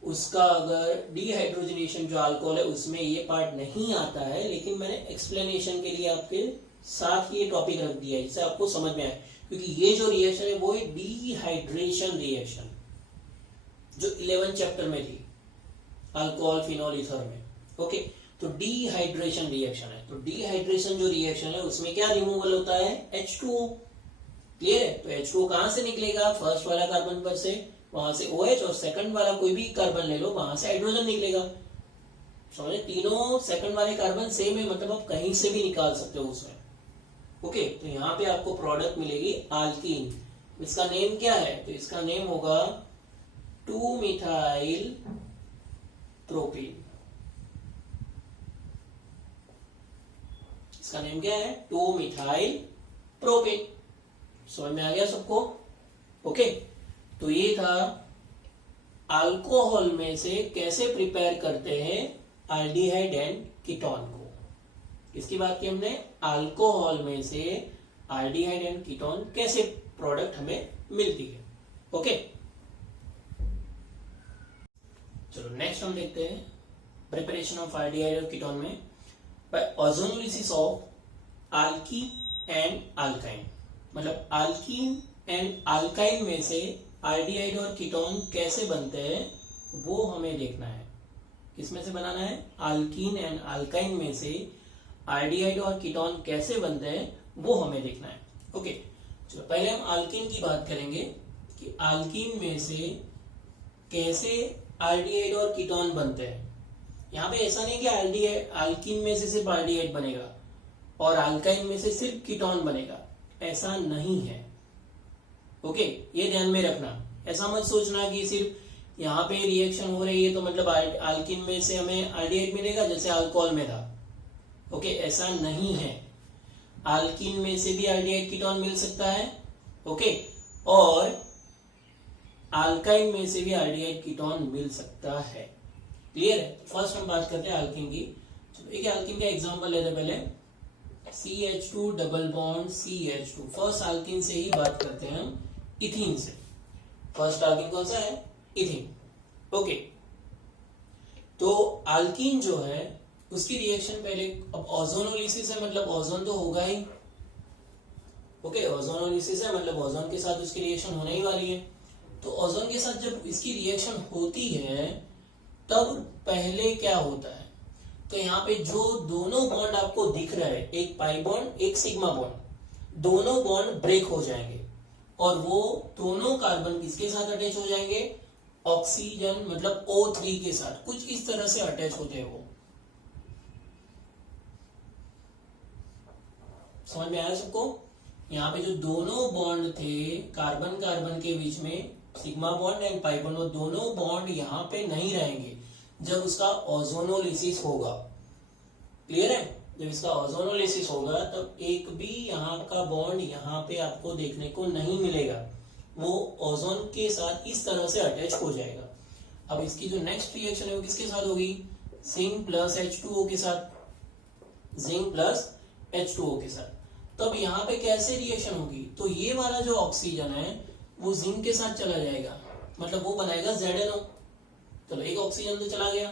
उसका अगर डिहाइड्रोजनेशन जो अल्कोहल है उसमें ये पार्ट नहीं आता है, लेकिन मैंने एक्सप्लेनेशन के लिए आपके साथ ये टॉपिक रख दिया है जिससे आपको समझ में आए, क्योंकि ये जो रिएक्शन है वो है डिहाइड्रेशन रिएक्शन जो 11 चैप्टर में थी अल्कोहल फिनॉल ईथर में। ओके, तो डिहाइड्रेशन रिएक्शन है। तो डिहाइड्रेशन जो रिएक्शन है उसमें क्या रिमूवल होता है, H2O। क्लियर है? तो H2O कहां से निकलेगा, फर्स्ट वाला कार्बन पर से, वहां से OH, और सेकंड वाला कोई भी कार्बन ले लो वहां से हाइड्रोजन निकलेगा। समझे? तीनों सेकंड वाले कार्बन सेम है, मतलब आप कहीं से भी निकाल सकते हो उसमें। ओके, तो यहाँ पे आपको प्रोडक्ट मिलेगी अल्कीन। इसका नेम क्या है, तो इसका नेम होगा 2-मिथाइल प्रोपेन। इसका नेम क्या है, 2-मिथाइल प्रोपेन। समझ में आ गया सबको? ओके, तो ये था अल्कोहल में से कैसे प्रिपेयर करते हैं एल्डिहाइड एंड कीटोन को। इसकी बात की हमने, अल्कोहल में से एल्डिहाइड एंड कीटोन कैसे प्रोडक्ट हमें मिलती है। ओके, चलो नेक्स्ट हम देखते हैं प्रिपरेशन ऑफ एल्डिहाइड और कीटोन में by ozonolysis of alkene and alkyne. मतलब अल्कीन एंड अल्काइन में से एल्डिहाइड और कीटोन कैसे बनते हैं वो हमें देखना है। किसमें से बनाना है, अल्कीन एंड अल्काइन में से एल्डिहाइड और कीटोन कैसे बनते हैं वो हमें देखना है। ओके, चलो पहले हम अल्कीन की बात करेंगे कि अल्कीन में से कैसे एल्डिहाइड और कीटोन बनते हैं। यहाँ पे ऐसा नहीं कि अल्कीन में से सिर्फ एल्डिहाइड बनेगा और अल्काइन में से सिर्फ कीटोन बनेगा, ऐसा नहीं है। ओके, ये ध्यान में रखना। ऐसा मत सोचना कि सिर्फ यहाँ पे रिएक्शन हो रही है तो मतलब अल्कीन में से हमें एल्डिहाइड मिलेगा जैसे अल्कोहल में था। ओके, ऐसा नहीं है। अल्कीन में से भी एल्डिहाइड कीटोन मिल सकता है। ओके, और अल्काइन में से भी एल्डिहाइड कीटोन मिल सकता है। क्लियर है? फर्स्ट हम बात करते हैं अल्कीन की। चलो एक अल्कीन का एग्जांपल लेते हैं पहले, CH2 double bond CH2। First alkyne से ही बात करते हैं हम, इथीन से। फर्स्ट अल्कीन कौन सा है, इथीन। ओके, तो अल्कीन जो है उसकी रिएक्शन पहले, अब ओजोनोलिसिस है मतलब ओजोन तो होगा ही। ओके, ओजोनोलिसिस है मतलब ओजोन के साथ उसकी रिएक्शन होने ही वाली है। तो ओजोन के साथ जब इसकी रिएक्शन होती है तब पहले क्या होता है, तो यहाँ पे जो दोनों बॉन्ड आपको दिख रहा है, एक पाई बॉन्ड एक सिग्मा बॉन्ड, दोनों बॉन्ड ब्रेक हो जाएंगे और वो दोनों कार्बन किसके साथ अटैच हो जाएंगे, ऑक्सीजन मतलब O3 के साथ। कुछ इस तरह से अटैच होते हैं वो। समझ में आया सबको? यहाँ पे जो दोनों बॉन्ड थे कार्बन कार्बन के बीच में, sigma bond and pi bond, वो दोनों बॉन्ड यहाँ पे नहीं रहेंगे जब उसका ओजोनोलिसिस होगा। क्लियर है? जब इसका ओजोनोलिसिस होगा तब एक भी यहाँ का बॉन्ड यहाँ पे आपको देखने को नहीं मिलेगा, वो ओजोन के साथ इस तरह से अटैच हो जाएगा। अब इसकी जो नेक्स्ट रिएक्शन है वो किसके साथ होगी, जिंक प्लस H2O के साथ, जिंक प्लस H2O के साथ। तब यहाँ पे कैसे रिएक्शन होगी, तो ये वाला जो ऑक्सीजन है वो जिंक के साथ चला जाएगा, मतलब वो बनाएगा ZnO। चलो एक ऑक्सीजन तो चला गया।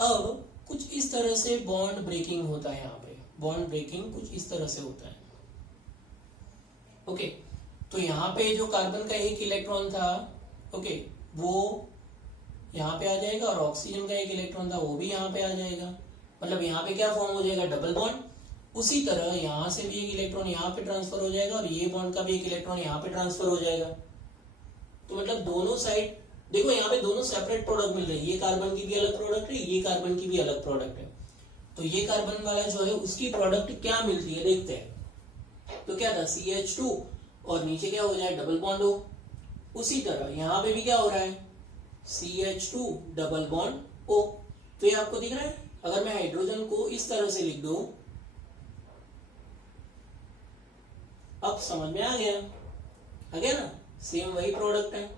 अब कुछ इस तरह से बॉन्ड ब्रेकिंग होता है, यहाँ पे बॉन्ड ब्रेकिंग कुछ इस तरह से होता है। ओके, तो यहाँ पे जो कार्बन का एक इलेक्ट्रॉन था, ओके, वो यहाँ पे आ जाएगा और ऑक्सीजन का एक इलेक्ट्रॉन था वो भी यहाँ पे आ जाएगा। मतलब यहाँ पे क्या फॉर्म हो जाएगा, डबल बॉन्ड। उसी तरह यहाँ से भी एक इलेक्ट्रॉन यहाँ पे ट्रांसफर हो जाएगा और ये बॉन्ड का भी एक इलेक्ट्रॉन यहाँ पे ट्रांसफर हो जाएगा। तो मतलब दोनों साइड देखो, यहाँ पे दोनों सेपरेट प्रोडक्ट मिल रही है। ये कार्बन की भी अलग प्रोडक्ट है, ये कार्बन की भी अलग प्रोडक्ट है। तो ये कार्बन वाला जो है उसकी प्रोडक्ट क्या मिलती है देखते हैं। तो क्या था CH2 और नीचे क्या हो जाए डबल बॉन्ड हो। उसी तरह यहां पे भी क्या हो रहा है CH2 डबल बॉन्ड O। तो ये आपको दिख रहा है। अगर मैं हाइड्रोजन को इस तरह से लिख दूं, अब समझ में आ गया ना, सेम वही प्रोडक्ट है।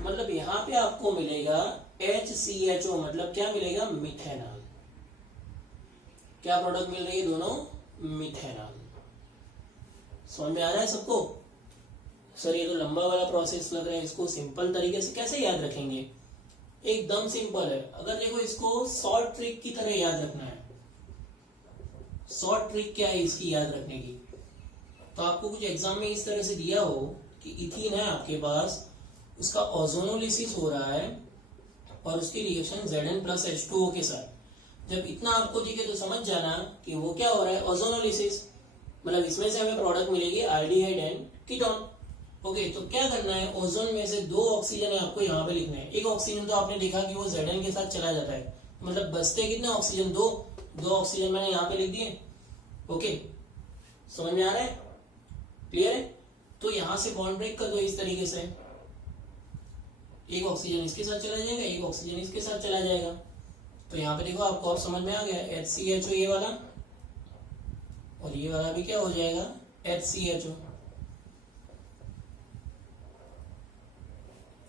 मतलब यहां पे आपको मिलेगा HCHO, मतलब क्या मिलेगा मिथेनॉल। क्या प्रोडक्ट मिल रही है दोनों मिथेनॉल। समझ में आ रहा है सबको। सर ये तो लंबा वाला प्रोसेस लग रहा है, इसको सिंपल तरीके से कैसे याद रखेंगे। एकदम सिंपल है। अगर देखो इसको शॉर्ट ट्रिक की तरह याद रखना है। शॉर्ट ट्रिक क्या है इसकी याद रखने की, तो आपको कुछ एग्जाम में इस तरह से दिया हो कि इथीन है आपके पास, उसका ओजोनोलिसिस हो रहा है और उसकी रिएक्शन Zn+H2O के साथ। जब इतना आपको दिखे तो समझ जाना कि वो क्या हो रहा है ओजोनोलिसिस। मतलब इसमें से हमें प्रोडक्ट मिलेगी आल्डिहाइड एंड कीटोन। ओके, तो क्या करना है, ओजोन में से 2 ऑक्सीजन है आपको यहाँ पे लिखना है। एक ऑक्सीजन तो आपने देखा कि वो Zn के साथ चला जाता है, मतलब बचते कितने ऑक्सीजन, 2 ऑक्सीजन मैंने यहाँ पे लिख दिए। ओके, समझ में आ रहा है, क्लियर है। तो यहां से बॉन्ड ब्रेक कर दो इस तरीके से, एक ऑक्सीजन इसके साथ चला जाएगा, एक ऑक्सीजन इसके साथ चला जाएगा। तो यहाँ पे देखो आपको अब समझ में आ गया HCHO ये वाला, और ये वाला भी क्या हो जाएगा HCHO।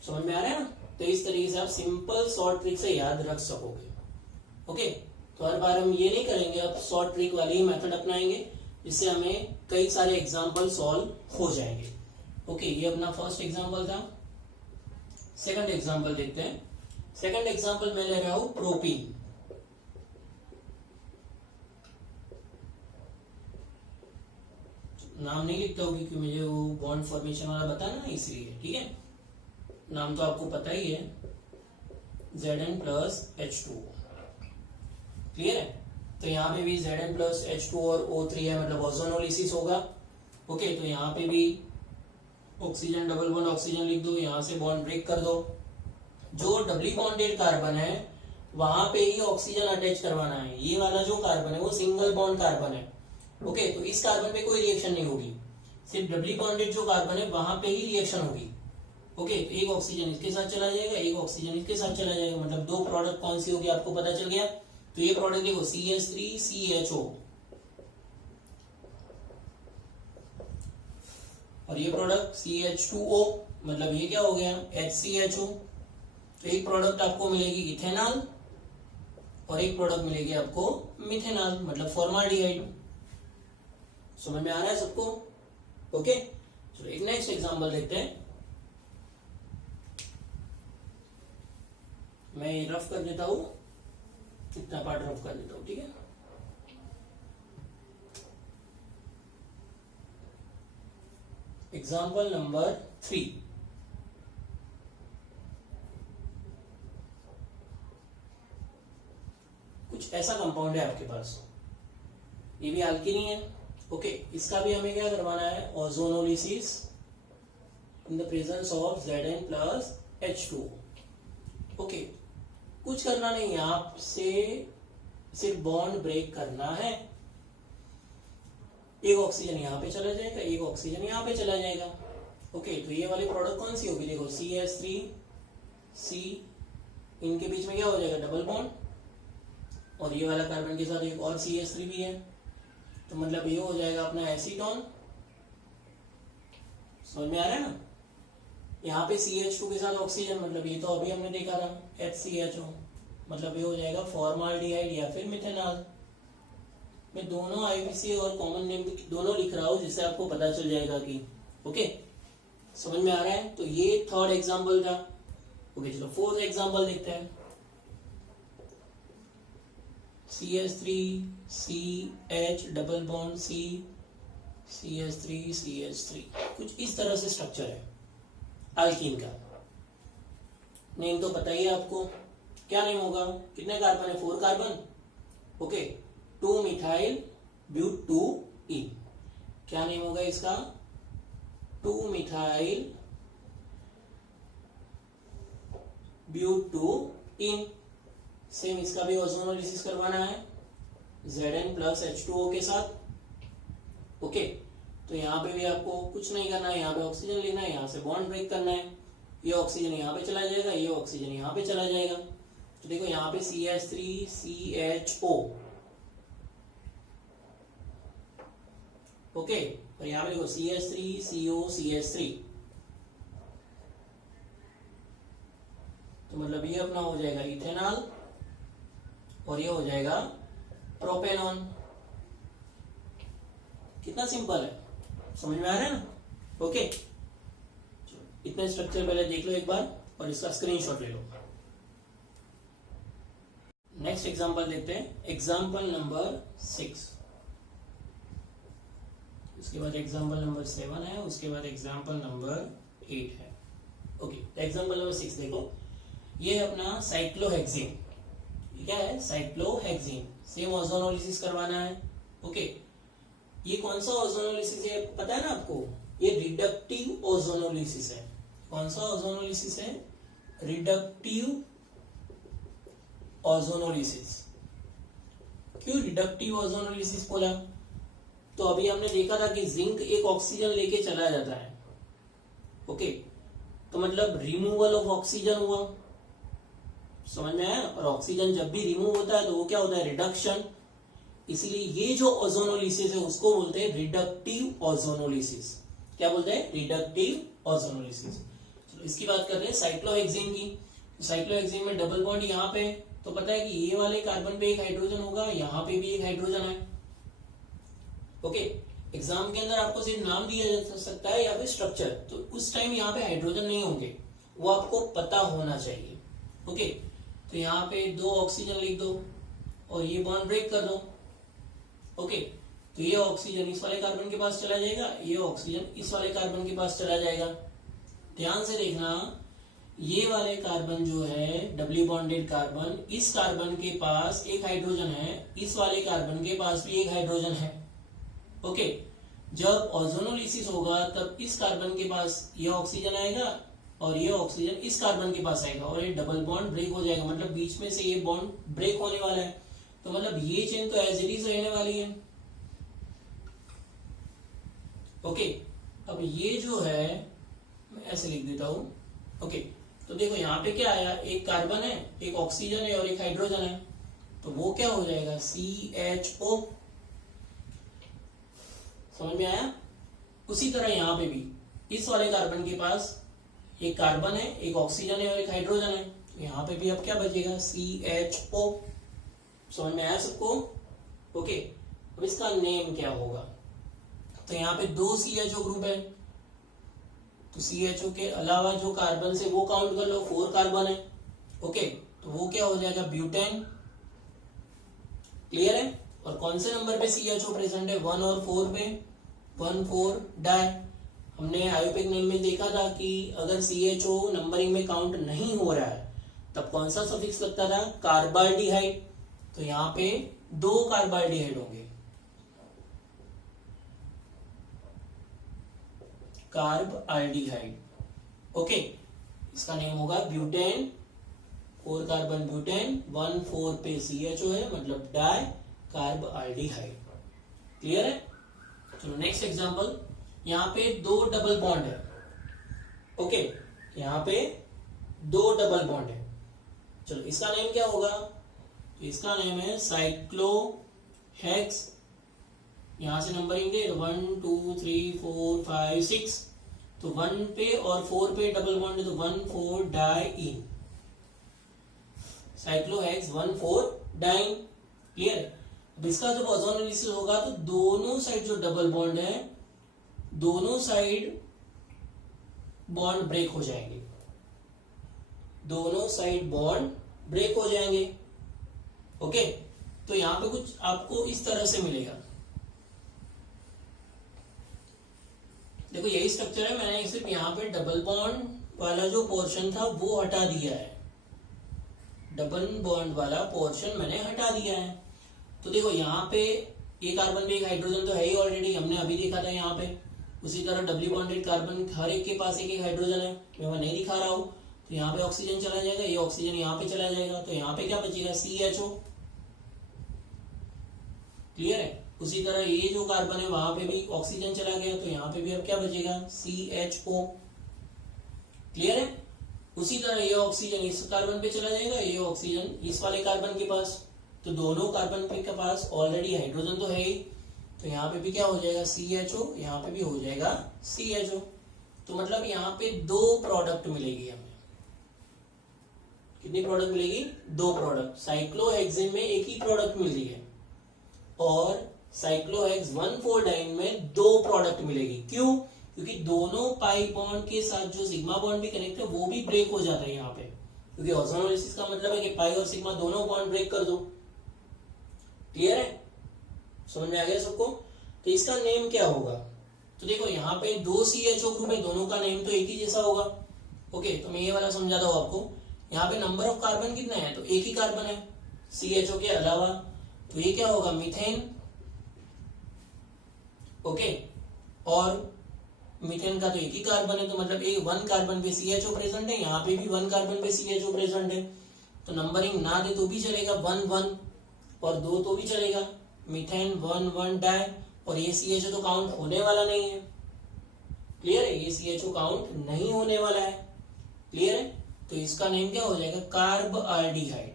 समझ में आ रहा है ना। तो इस तरीके से आप सिंपल शॉर्ट ट्रिक से याद रख सकोगे। ओके, तो हर बार हम ये नहीं करेंगे, अब शॉर्ट ट्रिक वाली ही मेथड अपनाएंगे जिससे हमें कई सारे एग्जाम्पल सॉल्व हो जाएंगे। ओके, ये अपना फर्स्ट एग्जाम्पल था। सेकंड एग्जाम्पल देखते हैं। सेकंड एग्जाम्पल मैं ले रहा हूं प्रोपीन। नाम नहीं लिखता होगी क्योंकि मुझे वो बॉन्ड फॉर्मेशन वाला बताना ना, इसलिए। ठीक है, नाम तो आपको पता ही है, Zn+H2। क्लियर है। तो यहाँ पे भी Zn+H2 और O3 है, मतलब ओजोनोलिसिस होगा। ओके, तो यहाँ पे भी ऑक्सीजन डबल बॉन्ड ऑक्सीजन लिख दो, यहां से बॉन्ड ब्रेक कर दो। जो डबली बॉन्डेड कार्बन है वहां पे ही ऑक्सीजन अटैच करवाना है। ये वाला जो कार्बन है वो सिंगल बॉन्ड कार्बन है। ओके, तो इस कार्बन पे कोई रिएक्शन नहीं होगी, सिर्फ डबली बॉन्डेड जो कार्बन है वहां पे ही रिएक्शन होगी। ओके, तो एक ऑक्सीजन इसके साथ चला जाएगा, एक ऑक्सीजन इसके साथ चला जाएगा, मतलब 2 प्रोडक्ट कौन सी होगी आपको पता चल गया। तो ये प्रोडक्ट देखो CH3CHO, और ये प्रोडक्ट CH2O, मतलब ये क्या हो गया HCHO। तो एक प्रोडक्ट आपको मिलेगी इथेनॉल और एक प्रोडक्ट मिलेगी आपको मिथेनॉल, मतलब फॉर्माल्डिहाइड। समझ में आ रहा है सबको। ओके, चलो एक नेक्स्ट एग्जांपल देखते हैं। मैं रफ कर देता हूं, इतना पार्ट रफ कर देता हूं, ठीक है। Example number 3। कुछ ऐसा कंपाउंड है आपके पास, ये भी अल्कीन है। ओके, इसका भी हमें क्या करवाना है ozonolysis in the presence of Zn+H2। Okay, कुछ करना नहीं, आपसे सिर्फ बॉन्ड ब्रेक करना है। एक ऑक्सीजन यहाँ पे चला जाएगा, एक ऑक्सीजन यहाँ पे चला जाएगा। ओके, तो ये वाली प्रोडक्ट कौन सी होगी, देखो CH3C, इनके बीच में क्या हो जाएगा डबल बॉन्ड, और ये वाला कार्बन के साथ एक और CH3 भी है, तो मतलब ये हो जाएगा अपना एसीटोन। समझ में आ रहा है ना। यहाँ पे CH2 के साथ ऑक्सीजन, मतलब ये तो अभी हमने देखा था HCHO, मतलब ये हो जाएगा फॉर्माल्डिहाइड या फिर मिथेनॉल। मैं दोनों IUPAC और कॉमन नेम दोनों लिख रहा हूं जिससे आपको पता चल जाएगा कि ओके समझ में आ रहा है। तो ये थर्ड एग्जांपल था। ओके, चलो फोर्थ एग्जांपल देखते हैं। CH3CH double bond C, CH3CH3, कुछ इस तरह से स्ट्रक्चर है अल्कीन का। नेम तो पता ही है आपको, क्या नेम होगा, कितने कार्बन है 4 कार्बन। ओके, 2 मिथाइल ब्यूट-2-ईन, क्या नेम होगा इसका 2 मिथाइल ब्यूट-2-ईन। सेम इसका भी ओजोनोलिसिस करवाना है Zn प्लस H2O के साथ। ओके, तो यहाँ पे भी आपको कुछ नहीं करना है, यहाँ पे ऑक्सीजन लेना है, यहाँ से बॉन्ड ब्रेक करना है, ये ऑक्सीजन यहाँ पे चला जाएगा, ये ऑक्सीजन यहाँ पे चला जाएगा। तो देखो यहाँ पे CH3CHO, ओके, और यहाँ पे देखो CH3COCH3, तो मतलब ये अपना हो जाएगा इथेनॉल और ये हो जाएगा प्रोपेनॉन। कितना सिंपल है, समझ में आ रहा है ना। ओके, इतने स्ट्रक्चर पहले देख लो एक बार और इसका स्क्रीनशॉट ले लो। नेक्स्ट एग्जांपल देखते हैं, एग्जांपल नंबर 6। उसके बाद एग्जांपल नंबर 7 है, उसके बाद एग्जांपल नंबर 8 है। ओके, एग्जांपल नंबर 6 देखो, ये है अपना साइक्लोहेक्सीन। क्या है? साइक्लोहेक्सीन। सेम ओजोनोलिसिस करवाना है। ओके, ये कौन सा ओजोनोलिसिस है पता है ना आपको? ये रिडक्टिव ओजोनोलिसिस है। कौन सा ओजोनोलिसिस है? Reductive ozonolysis. क्यों रिडक्टिव ओजोनोलिसिस बोला? तो अभी हमने देखा था कि जिंक एक ऑक्सीजन लेके चला जाता है। ओके, तो मतलब रिमूवल ऑफ ऑक्सीजन हुआ, समझ में आया? और ऑक्सीजन जब भी रिमूव होता है तो वो क्या होता है? रिडक्शन। इसीलिए ये जो ओजोनोलिसिस है उसको बोलते हैं रिडक्टिव ओजोनोलिसिस। क्या बोलते हैं? Reductive ozonolysis. चलो इसकी बात कर रहे हैं साइक्लोहेक्सीन की। साइक्लोहेक्सीन में डबल बॉन्ड यहाँ पे, तो पता है कि ये वाले कार्बन पे एक हाइड्रोजन होगा, यहाँ पे भी एक हाइड्रोजन है। ओके, एग्जाम के अंदर आपको सिर्फ नाम दिया जा सकता है या फिर स्ट्रक्चर, तो उस टाइम यहाँ पे हाइड्रोजन नहीं होंगे, वो आपको पता होना चाहिए। ओके, तो यहाँ पे 2 ऑक्सीजन लिख दो और ये बॉन्ड ब्रेक कर दो। ओके, तो ये ऑक्सीजन इस वाले कार्बन के पास चला जाएगा, ये ऑक्सीजन इस वाले कार्बन के पास चला जाएगा। ध्यान से देखना, ये वाले कार्बन जो है डबली बॉन्डेड कार्बन, इस कार्बन के पास एक हाइड्रोजन है, इस वाले कार्बन के पास भी एक हाइड्रोजन है। ओके, जब ओजोनोलिसिस होगा तब इस कार्बन के पास ये ऑक्सीजन आएगा और ये ऑक्सीजन इस कार्बन के पास आएगा और ये डबल बॉन्ड ब्रेक हो जाएगा, मतलब बीच में से ये बॉन्ड ब्रेक होने वाला है। तो मतलब ये चेन तो एज इट इज रहने वाली है। ओके, अब ये जो है मैं ऐसे लिख देता हूं। ओके, तो देखो यहाँ पे क्या आया? एक कार्बन है, एक ऑक्सीजन है और एक हाइड्रोजन है, तो वो क्या हो जाएगा? CHO। समझ में आया? उसी तरह यहाँ पे भी इस वाले कार्बन के पास एक कार्बन है, एक ऑक्सीजन है और एक हाइड्रोजन है, तो यहाँ पे भी अब क्या बचेगा? CHO। समझ में आया सबको? ओके, अब इसका नेम क्या होगा? तो यहाँ पे 2 CHO ग्रुप है, तो CHO के अलावा जो कार्बन से वो काउंट कर लो, 4 कार्बन है। ओके, तो वो क्या हो जाएगा? ब्यूटेन। क्लियर है? और कौन से नंबर पे CHO प्रेजेंट है? 1 और 4 पे, 1,4 डाई। हमने आयोपिक नेम में देखा था कि अगर CHO नंबरिंग में काउंट नहीं हो रहा है तब कौन सा सफिक्स लगता था? कार्बाल्डिहाइड। तो यहाँ पे 2 कार्बाल्डिहाइड होंगे, कार्बाल्डिहाइड। ओके, इसका नेम होगा ब्यूटेन। 4 कार्बन ब्यूटेन, 1,4 पे CHO है, मतलब डाई कार्बाल्डिहाइड। क्लियर है? चलो नेक्स्ट एग्जांपल, यहाँ पे 2 डबल बॉन्ड है। ओके, यहाँ पे 2 डबल बॉन्ड है। चलो इसका नेम क्या होगा? तो इसका नेम है साइक्लोहेक्स। यहां से नंबरिंग दे 1 2 3 4 5 6, तो 1 पे और 4 पे डबल बॉन्ड है, तो 1,4 डाईन। साइक्लोहेक्स 1,4 डाईन। क्लियर? अब इसका जब ओजोनोलिसिस होगा तो दोनों साइड जो डबल बॉन्ड है, दोनों साइड बॉन्ड ब्रेक हो जाएंगे, दोनों साइड बॉन्ड ब्रेक हो जाएंगे। ओके, तो यहां पे कुछ आपको इस तरह से मिलेगा। देखो यही स्ट्रक्चर है, मैंने सिर्फ यहाँ पे डबल बॉन्ड वाला जो पोर्शन था वो हटा दिया है, डबल बॉन्ड वाला पोर्शन मैंने हटा दिया है। तो देखो यहाँ पे एक कार्बन पे एक हाइड्रोजन तो है ही ऑलरेडी, हमने अभी देखा था यहाँ पे। उसी तरह डबली बॉन्डेड कार्बन हर एक के पास एक एक हाइड्रोजन है, मैं वहां नहीं दिखा रहा हूं। तो यहाँ पे ऑक्सीजन चला जाएगा, ये ऑक्सीजन यहाँ पे चला जाएगा, तो यहाँ पे क्या बचेगा CHO। क्लियर है। उसी तरह ये जो कार्बन है वहां पे भी ऑक्सीजन चला गया, तो यहाँ पे भी अब क्या बचेगा CHO। क्लियर है। उसी तरह ये ऑक्सीजन इस कार्बन पे चला जाएगा, ये ऑक्सीजन इस वाले कार्बन के पास, तो दोनों कार्बन पे के पास ऑलरेडी हाइड्रोजन तो है ही, तो यहाँ पे भी क्या हो जाएगा CHO, यहाँ पे भी हो जाएगा CHO। तो मतलब यहाँ पे दो प्रोडक्ट मिलेगी हमें। कितनी प्रोडक्ट मिलेगी? दो प्रोडक्ट। साइक्लोहेक्सेन में एक ही प्रोडक्ट मिल रही है और साइक्लोहेक्स 1,4-डाइन में दो प्रोडक्ट मिलेगी। क्यों? क्योंकि दोनों पाई बॉन्ड के साथ जो सिग्मा बॉन्ड भी कनेक्ट है वो भी ब्रेक हो जाता है यहाँ पे, क्योंकि ओजोनोलिसिस का मतलब है कि पाई और सिग्मा दोनों बॉन्ड ब्रेक कर दो। क्लियर है? समझ में आ गया सबको? तो इसका नेम क्या होगा? तो देखो यहाँ पे दो CHO ग्रुप है, दोनों का नेम तो एक ही जैसा होगा। ओके, तो मैं ये वाला समझाता हूँ आपको। यहाँ पे नंबर ऑफ कार्बन कितना है? तो एक ही कार्बन है CHO के अलावा, तो ये क्या होगा मीथेन। ओके, और मीथेन का तो एक ही कार्बन है, तो मतलब एक 1 कार्बन पे CHO प्रेजेंट है, यहाँ पे भी 1 कार्बन पे CHO प्रेजेंट है, तो नंबरिंग ना दे तो भी चलेगा 1-1 और 2 तो भी चलेगा। मीथेन 1-1 डाई, और ये CHO तो काउंट होने वाला नहीं है। क्लियर है? ये CHO काउंट नहीं होने वाला है। क्लियर है? तो इसका नेम क्या हो जाएगा? कार्बआल्डिहाइड।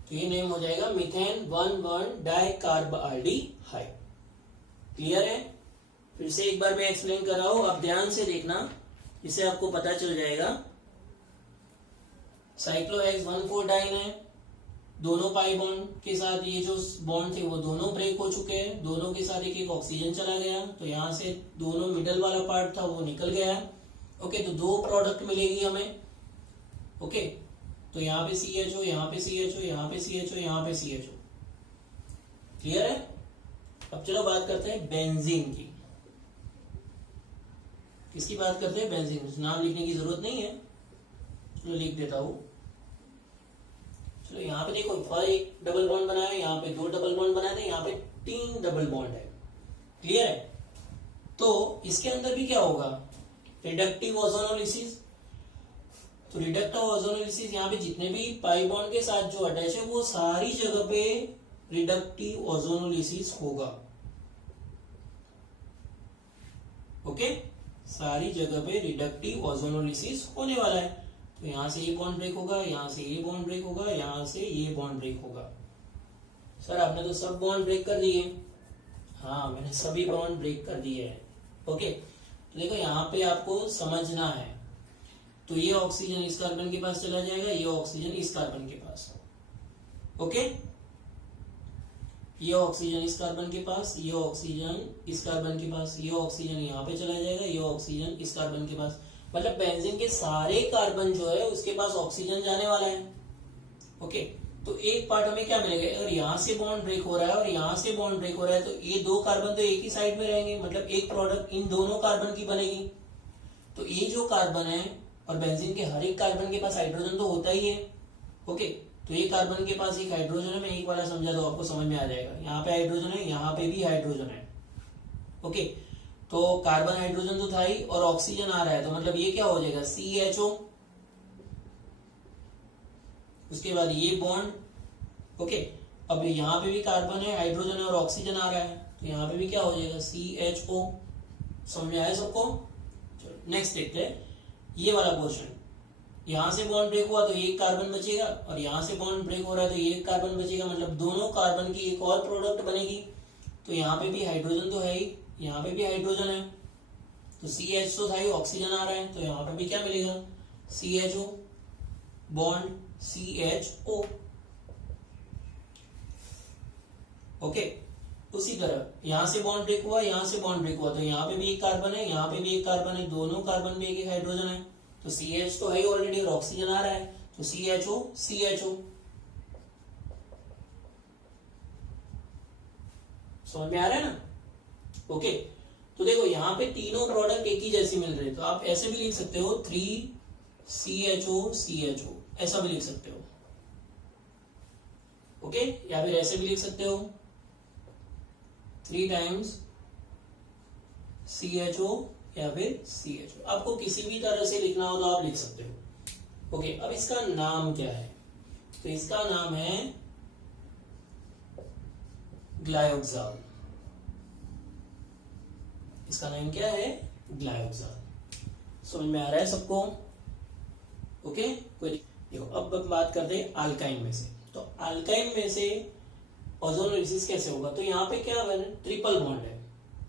तो ये नेम हो जाएगा मीथेन 1,1 डाई कार्बआल्डिहाइड। क्लियर है? फिर से एक बार मैं एक्सप्लेन कर रहा हूं, आप ध्यान से देखना, इससे आपको पता चल जाएगा। साइक्लोहेक्स 1,4-डाइन है, दोनों पाई बॉन्ड के साथ ये जो बॉन्ड थे वो दोनों ब्रेक हो चुके हैं, दोनों के साथ एक एक ऑक्सीजन चला गया, तो यहां से दोनों मिडल वाला पार्ट था वो निकल गया। ओके, तो दो प्रोडक्ट मिलेगी हमें। ओके, तो यहाँ पे CHO, यहाँ पे CHO, यहाँ पे CHO, यहाँ पे CHO। क्लियर है? अब चलो बात करते हैं बेंजीन की। किसकी बात करते हैं? बेंजीन। नाम लिखने की जरूरत नहीं है, चलो लिख देता हूं। चलो यहाँ पे देखो, फर्स्ट एक डबल बॉन्ड बनाया, यहाँ पे 2 डबल बॉन्ड बनाए थे, यहाँ पे 3 डबल बॉन्ड है। क्लियर है? तो इसके अंदर भी क्या होगा? Reductive ozonolysis. तो रिडक्टिव ओजोनोलिसिस, यहाँ पे जितने भी पाई बॉन्ड के साथ जो अटैच है वो सारी जगह पे रिडक्टिव ओजोनोलिसिस होगा। ओके, सारी जगह पे रिडक्टिव ओजोनोलिसिस होने वाला है। तो यहां से ये बॉन्ड ब्रेक होगा, यहां से ये बॉन्ड ब्रेक होगा, यहां से ये बॉन्ड ब्रेक होगा। सर आपने तो सब बॉन्ड ब्रेक कर दिए। हाँ, मैंने सभी बॉन्ड ब्रेक कर दिए हैं। ओके, तो देखो यहाँ पे आपको समझना है। तो ये ऑक्सीजन इस कार्बन के पास चला जाएगा, ये ऑक्सीजन इस कार्बन के पास। ओके, ये ऑक्सीजन इस कार्बन के पास, ये ऑक्सीजन इस कार्बन के पास, ये ऑक्सीजन यहाँ पे चला जाएगा, ये ऑक्सीजन इस कार्बन के पास। मतलब बेंजीन के सारे कार्बन जो है उसके पास ऑक्सीजन जाने वाला है। ओके, तो एक पार्ट हमें क्या मिलेगा? अगर यहाँ से बॉन्ड ब्रेक हो रहा है और यहाँ से बॉन्ड ब्रेक हो रहा है, तो ये दो कार्बन तो एक ही साइड में रहेंगे, मतलब एक प्रोडक्ट इन दोनों कार्बन की बनेगी। तो ये जो कार्बन है, और बेंजीन के हर एक कार्बन के पास हाइड्रोजन तो होता ही है। ओके, तो ये कार्बन के पास एक हाइड्रोजन है, मैं एक वाला समझा दो आपको समझ में आ जाएगा। यहाँ पे हाइड्रोजन है, यहाँ पे भी हाइड्रोजन है। ओके, तो कार्बन हाइड्रोजन तो था ही और ऑक्सीजन आ रहा है, तो मतलब ये क्या हो जाएगा CHO। उसके बाद ये बॉन्ड। ओके, अब यहाँ पे भी कार्बन है, हाइड्रोजन है और ऑक्सीजन आ रहा है, तो यहाँ पे भी क्या हो जाएगा CHO। समझ में आया सबको? चलो नेक्स्ट देखते हैं ये वाला पोर्शन। यहां से बॉन्ड ब्रेक हुआ तो एक कार्बन बचेगा, और यहां से बॉन्ड ब्रेक हो रहा है तो एक कार्बन बचेगा, मतलब दोनों कार्बन की एक और प्रोडक्ट बनेगी। तो यहाँ पे भी हाइड्रोजन तो है ही, यहाँ पे भी हाइड्रोजन है, तो CH तो था ही, ऑक्सीजन आ रहा है, तो यहाँ पे भी क्या मिलेगा CHO बॉन्ड CHO। ओके, उसी तरह यहां से बॉन्ड ब्रेक हुआ, यहां से बॉन्ड ब्रेक हुआ, तो यहाँ पे भी एक कार्बन है, यहाँ पे भी एक कार्बन है, दोनों कार्बन में एक एक हाइड्रोजन है, तो CH तो है ही ऑलरेडी और ऑक्सीजन आ रहा है, तो CHO CHO। समझ में आ रहा है ना? ओके, तो देखो यहाँ पे तीनों प्रोडक्ट एक ही जैसी मिल रही है, तो आप ऐसे भी लिख सकते हो 3CHO CHO, ऐसा भी लिख सकते हो। ओके, या फिर ऐसे भी लिख सकते हो 3 टाइम्स CHO, या फिर CH। आपको किसी भी तरह से लिखना हो तो आप लिख सकते हो। ओके, अब इसका नाम क्या है? तो इसका नाम है ग्लायोक्साल। इसका नाम क्या है? ग्लायोक्साल। समझ में आ रहा है सबको? ओके, कोई देखो, अब बात करते हैं अल्काइन में से। तो अल्काइन में से ओजोनोलिसिस कैसे होगा? तो यहाँ पे क्या है, ट्रिपल बॉन्ड है।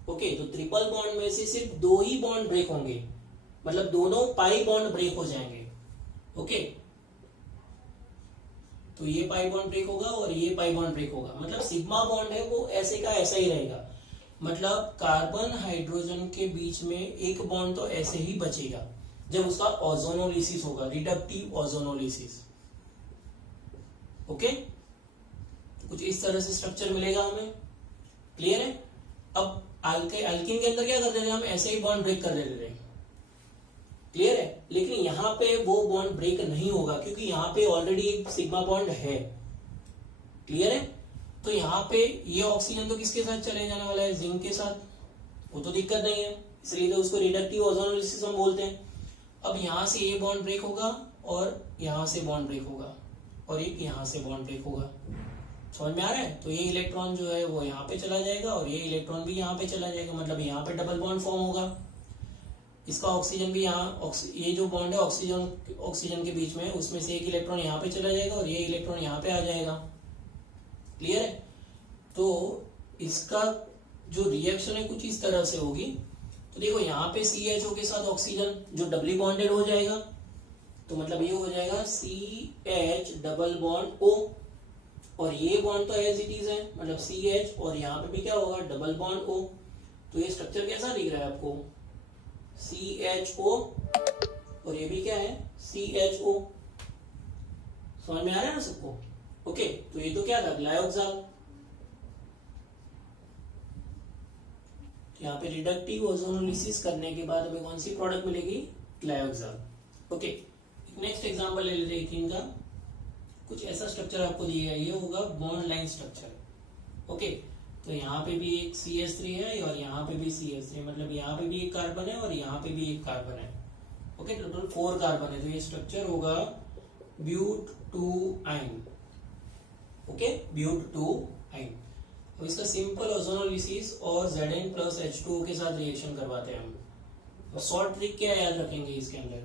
ओके, तो ट्रिपल बॉन्ड में से सिर्फ 2 ही बॉन्ड ब्रेक होंगे, मतलब दोनों पाई बॉन्ड ब्रेक हो जाएंगे। ओके, तो ये पाई बॉन्ड ब्रेक होगा और ये पाई बॉन्ड ब्रेक होगा, मतलब सिग्मा बॉन्ड है वो ऐसे का ऐसा ही रहेगा। मतलब कार्बन हाइड्रोजन के बीच में एक बॉन्ड तो ऐसे ही बचेगा जब उसका ओजोनोलिसिस होगा, रिडक्टिव ओजोनोलिसिस। ओके, कुछ इस तरह से स्ट्रक्चर मिलेगा हमें। क्लियर है? अब अल्कीन के अंदर क्या करते थे हम? ऐसे ही बॉन्ड ब्रेक कर देते थे। क्लियर है? लेकिन यहाँ पे वो बॉन्ड ब्रेक नहीं होगा क्योंकि यहाँ पे ऑलरेडी एक सिग्मा बॉन्ड है। क्लियर है? तो यहाँ पे ये ऑक्सीजन तो किसके साथ चले जाने वाला है? जिंक के साथ। वो तो दिक्कत नहीं है, इसलिए तो उसको रिडक्टिव ओजोनोलिसिस हम बोलते हैं। अब यहाँ से ये बॉन्ड ब्रेक होगा और यहाँ से बॉन्ड ब्रेक होगा और एक यहाँ से बॉन्ड ब्रेक होगा। समझ में आ रहा है? तो ये इलेक्ट्रॉन जो है वो यहाँ पे चला जाएगा और ये इलेक्ट्रॉन भी यहाँ पे चला जाएगा, मतलब यहाँ पे डबल बॉन्ड फॉर्म होगा। इसका ऑक्सीजन भी यहाँ, ये जो बॉन्ड है ऑक्सीजन के बीच में, उसमें से एक इलेक्ट्रॉन यहाँ पे चला जाएगा और ये इलेक्ट्रॉन यहाँ पे आ जाएगा। क्लियर है? तो इसका जो रिएक्शन है कुछ इस तरह से होगी। तो देखो यहाँ पे CHO के साथ ऑक्सीजन जो डबली बॉन्डेड हो जाएगा, तो मतलब ये हो जाएगा CH डबल बॉन्ड O, और ये बॉन्ड तो एज इट इज है, मतलब CH, और यहाँ पे भी क्या होगा? Double bond O। तो ये स्ट्रक्चर कैसा दिख रहा है आपको? CHO, और ये भी क्या है? CHO। समझ में आ रहा है ना सबको? ओके, तो ये तो क्या था? ग्लायोक्साल। यहाँ पे रिडक्टिव ओजोनोलिसिस करने के बाद हमें कौन सी प्रोडक्ट मिलेगी? ग्लायोक्साल। ओके, नेक्स्ट एग्जांपल ले लेते हैं इथीन का। कुछ ऐसा स्ट्रक्चर आपको दिया है, ये होगा बॉन्ड लाइन स्ट्रक्चर। ओके, तो यहाँ पे भी एक CH3 है और यहाँ पे भी CH3, मतलब यहाँ पे भी एक कार्बन है और यहाँ पे भी एक कार्बन है। ओके, टोटल 4 कार्बन है। तो ये स्ट्रक्चर होगा ब्यूट-2-आइन। ओके, ब्यूट-2-आइन। अब इसका सिंपल ओजोनोलिसिस और Zn+H2O के साथ रिएक्शन करवाते हैं हम। शॉर्ट ट्रिक क्या याद रखेंगे इसके अंदर?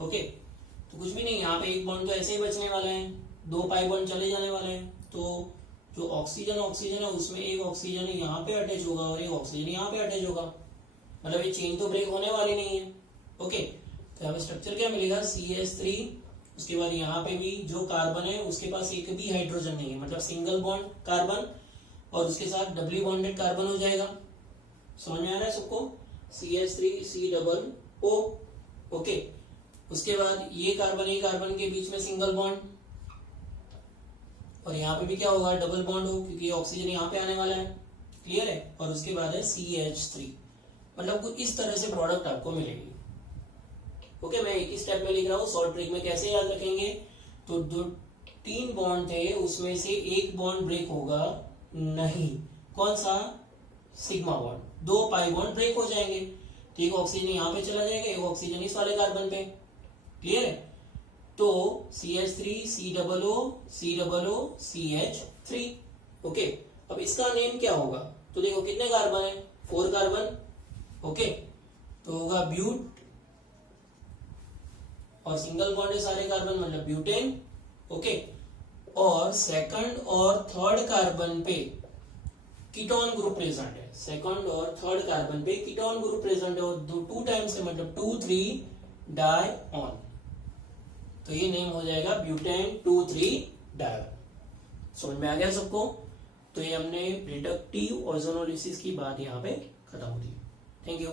ओके, तो कुछ भी नहीं, यहाँ पे एक बॉन्ड तो ऐसे ही बचने वाला है, 2 पाई बॉन्ड चले जाने वाले हैं। तो जो ऑक्सीजन है उसमें एक ऑक्सीजन यहाँ पे अटैच होगा और एक ऑक्सीजन यहाँ पे अटैच होगा, मतलब ये चेन तो ब्रेक होने वाली नहीं है। ओके, तो यहाँ पे स्ट्रक्चर क्या मिलेगा? CH3, उसके बाद यहाँ पे भी जो कार्बन है उसके पास एक भी हाइड्रोजन नहीं है, मतलब सिंगल बॉन्ड कार्बन और उसके साथ डबली बॉन्डेड कार्बन हो जाएगा। समझ में आ रहा है सबको? CH3COO। ओके, उसके बाद ये कार्बन के बीच में सिंगल बॉन्ड, और यहाँ पे भी क्या होगा? डबल बॉन्ड हो, क्योंकि ऑक्सीजन यहाँ पे आने वाला है। क्लियर है? और उसके बाद है CH3, मतलब कुछ इस तरह से प्रोडक्ट आपको मिलेगी। ओके, मैं एक ही स्टेप में लिख रहा हूँ। शॉर्ट ट्रिक में कैसे याद रखेंगे? तो 3 बॉन्ड थे, उसमें से एक बॉन्ड ब्रेक होगा नहीं। कौन सा? Sigma bond. 2 pi bond break हो जाएंगे। ठीक, ऑक्सीजन यहाँ पे चला जाएगा, एक ऑक्सीजन इस वाले कार्बन पे। क्लियर है? तो CH3COO COO CH3। ओके, अब इसका नेम क्या होगा? तो देखो कितने कार्बन है? 4 कार्बन। ओके, तो होगा ब्यूट, और सिंगल बॉन्ड है सारे कार्बन, मतलब ब्यूटेन। ओके, और सेकंड और थर्ड कार्बन पे कीटोन ग्रुप प्रेजेंट है। सेकंड और थर्ड कार्बन पे कीटोन ग्रुप प्रेजेंट है, और 2 टाइम्स है, मतलब 2,3 डाइऑन। तो ये नेम हो जाएगा ब्यूटेन 2,3 डाइऑन। समझ में आ गया सबको? तो ये हमने रिडक्टिव ओजोनोलिसिस की बात यहाँ पे खत्म होती है। Thank you.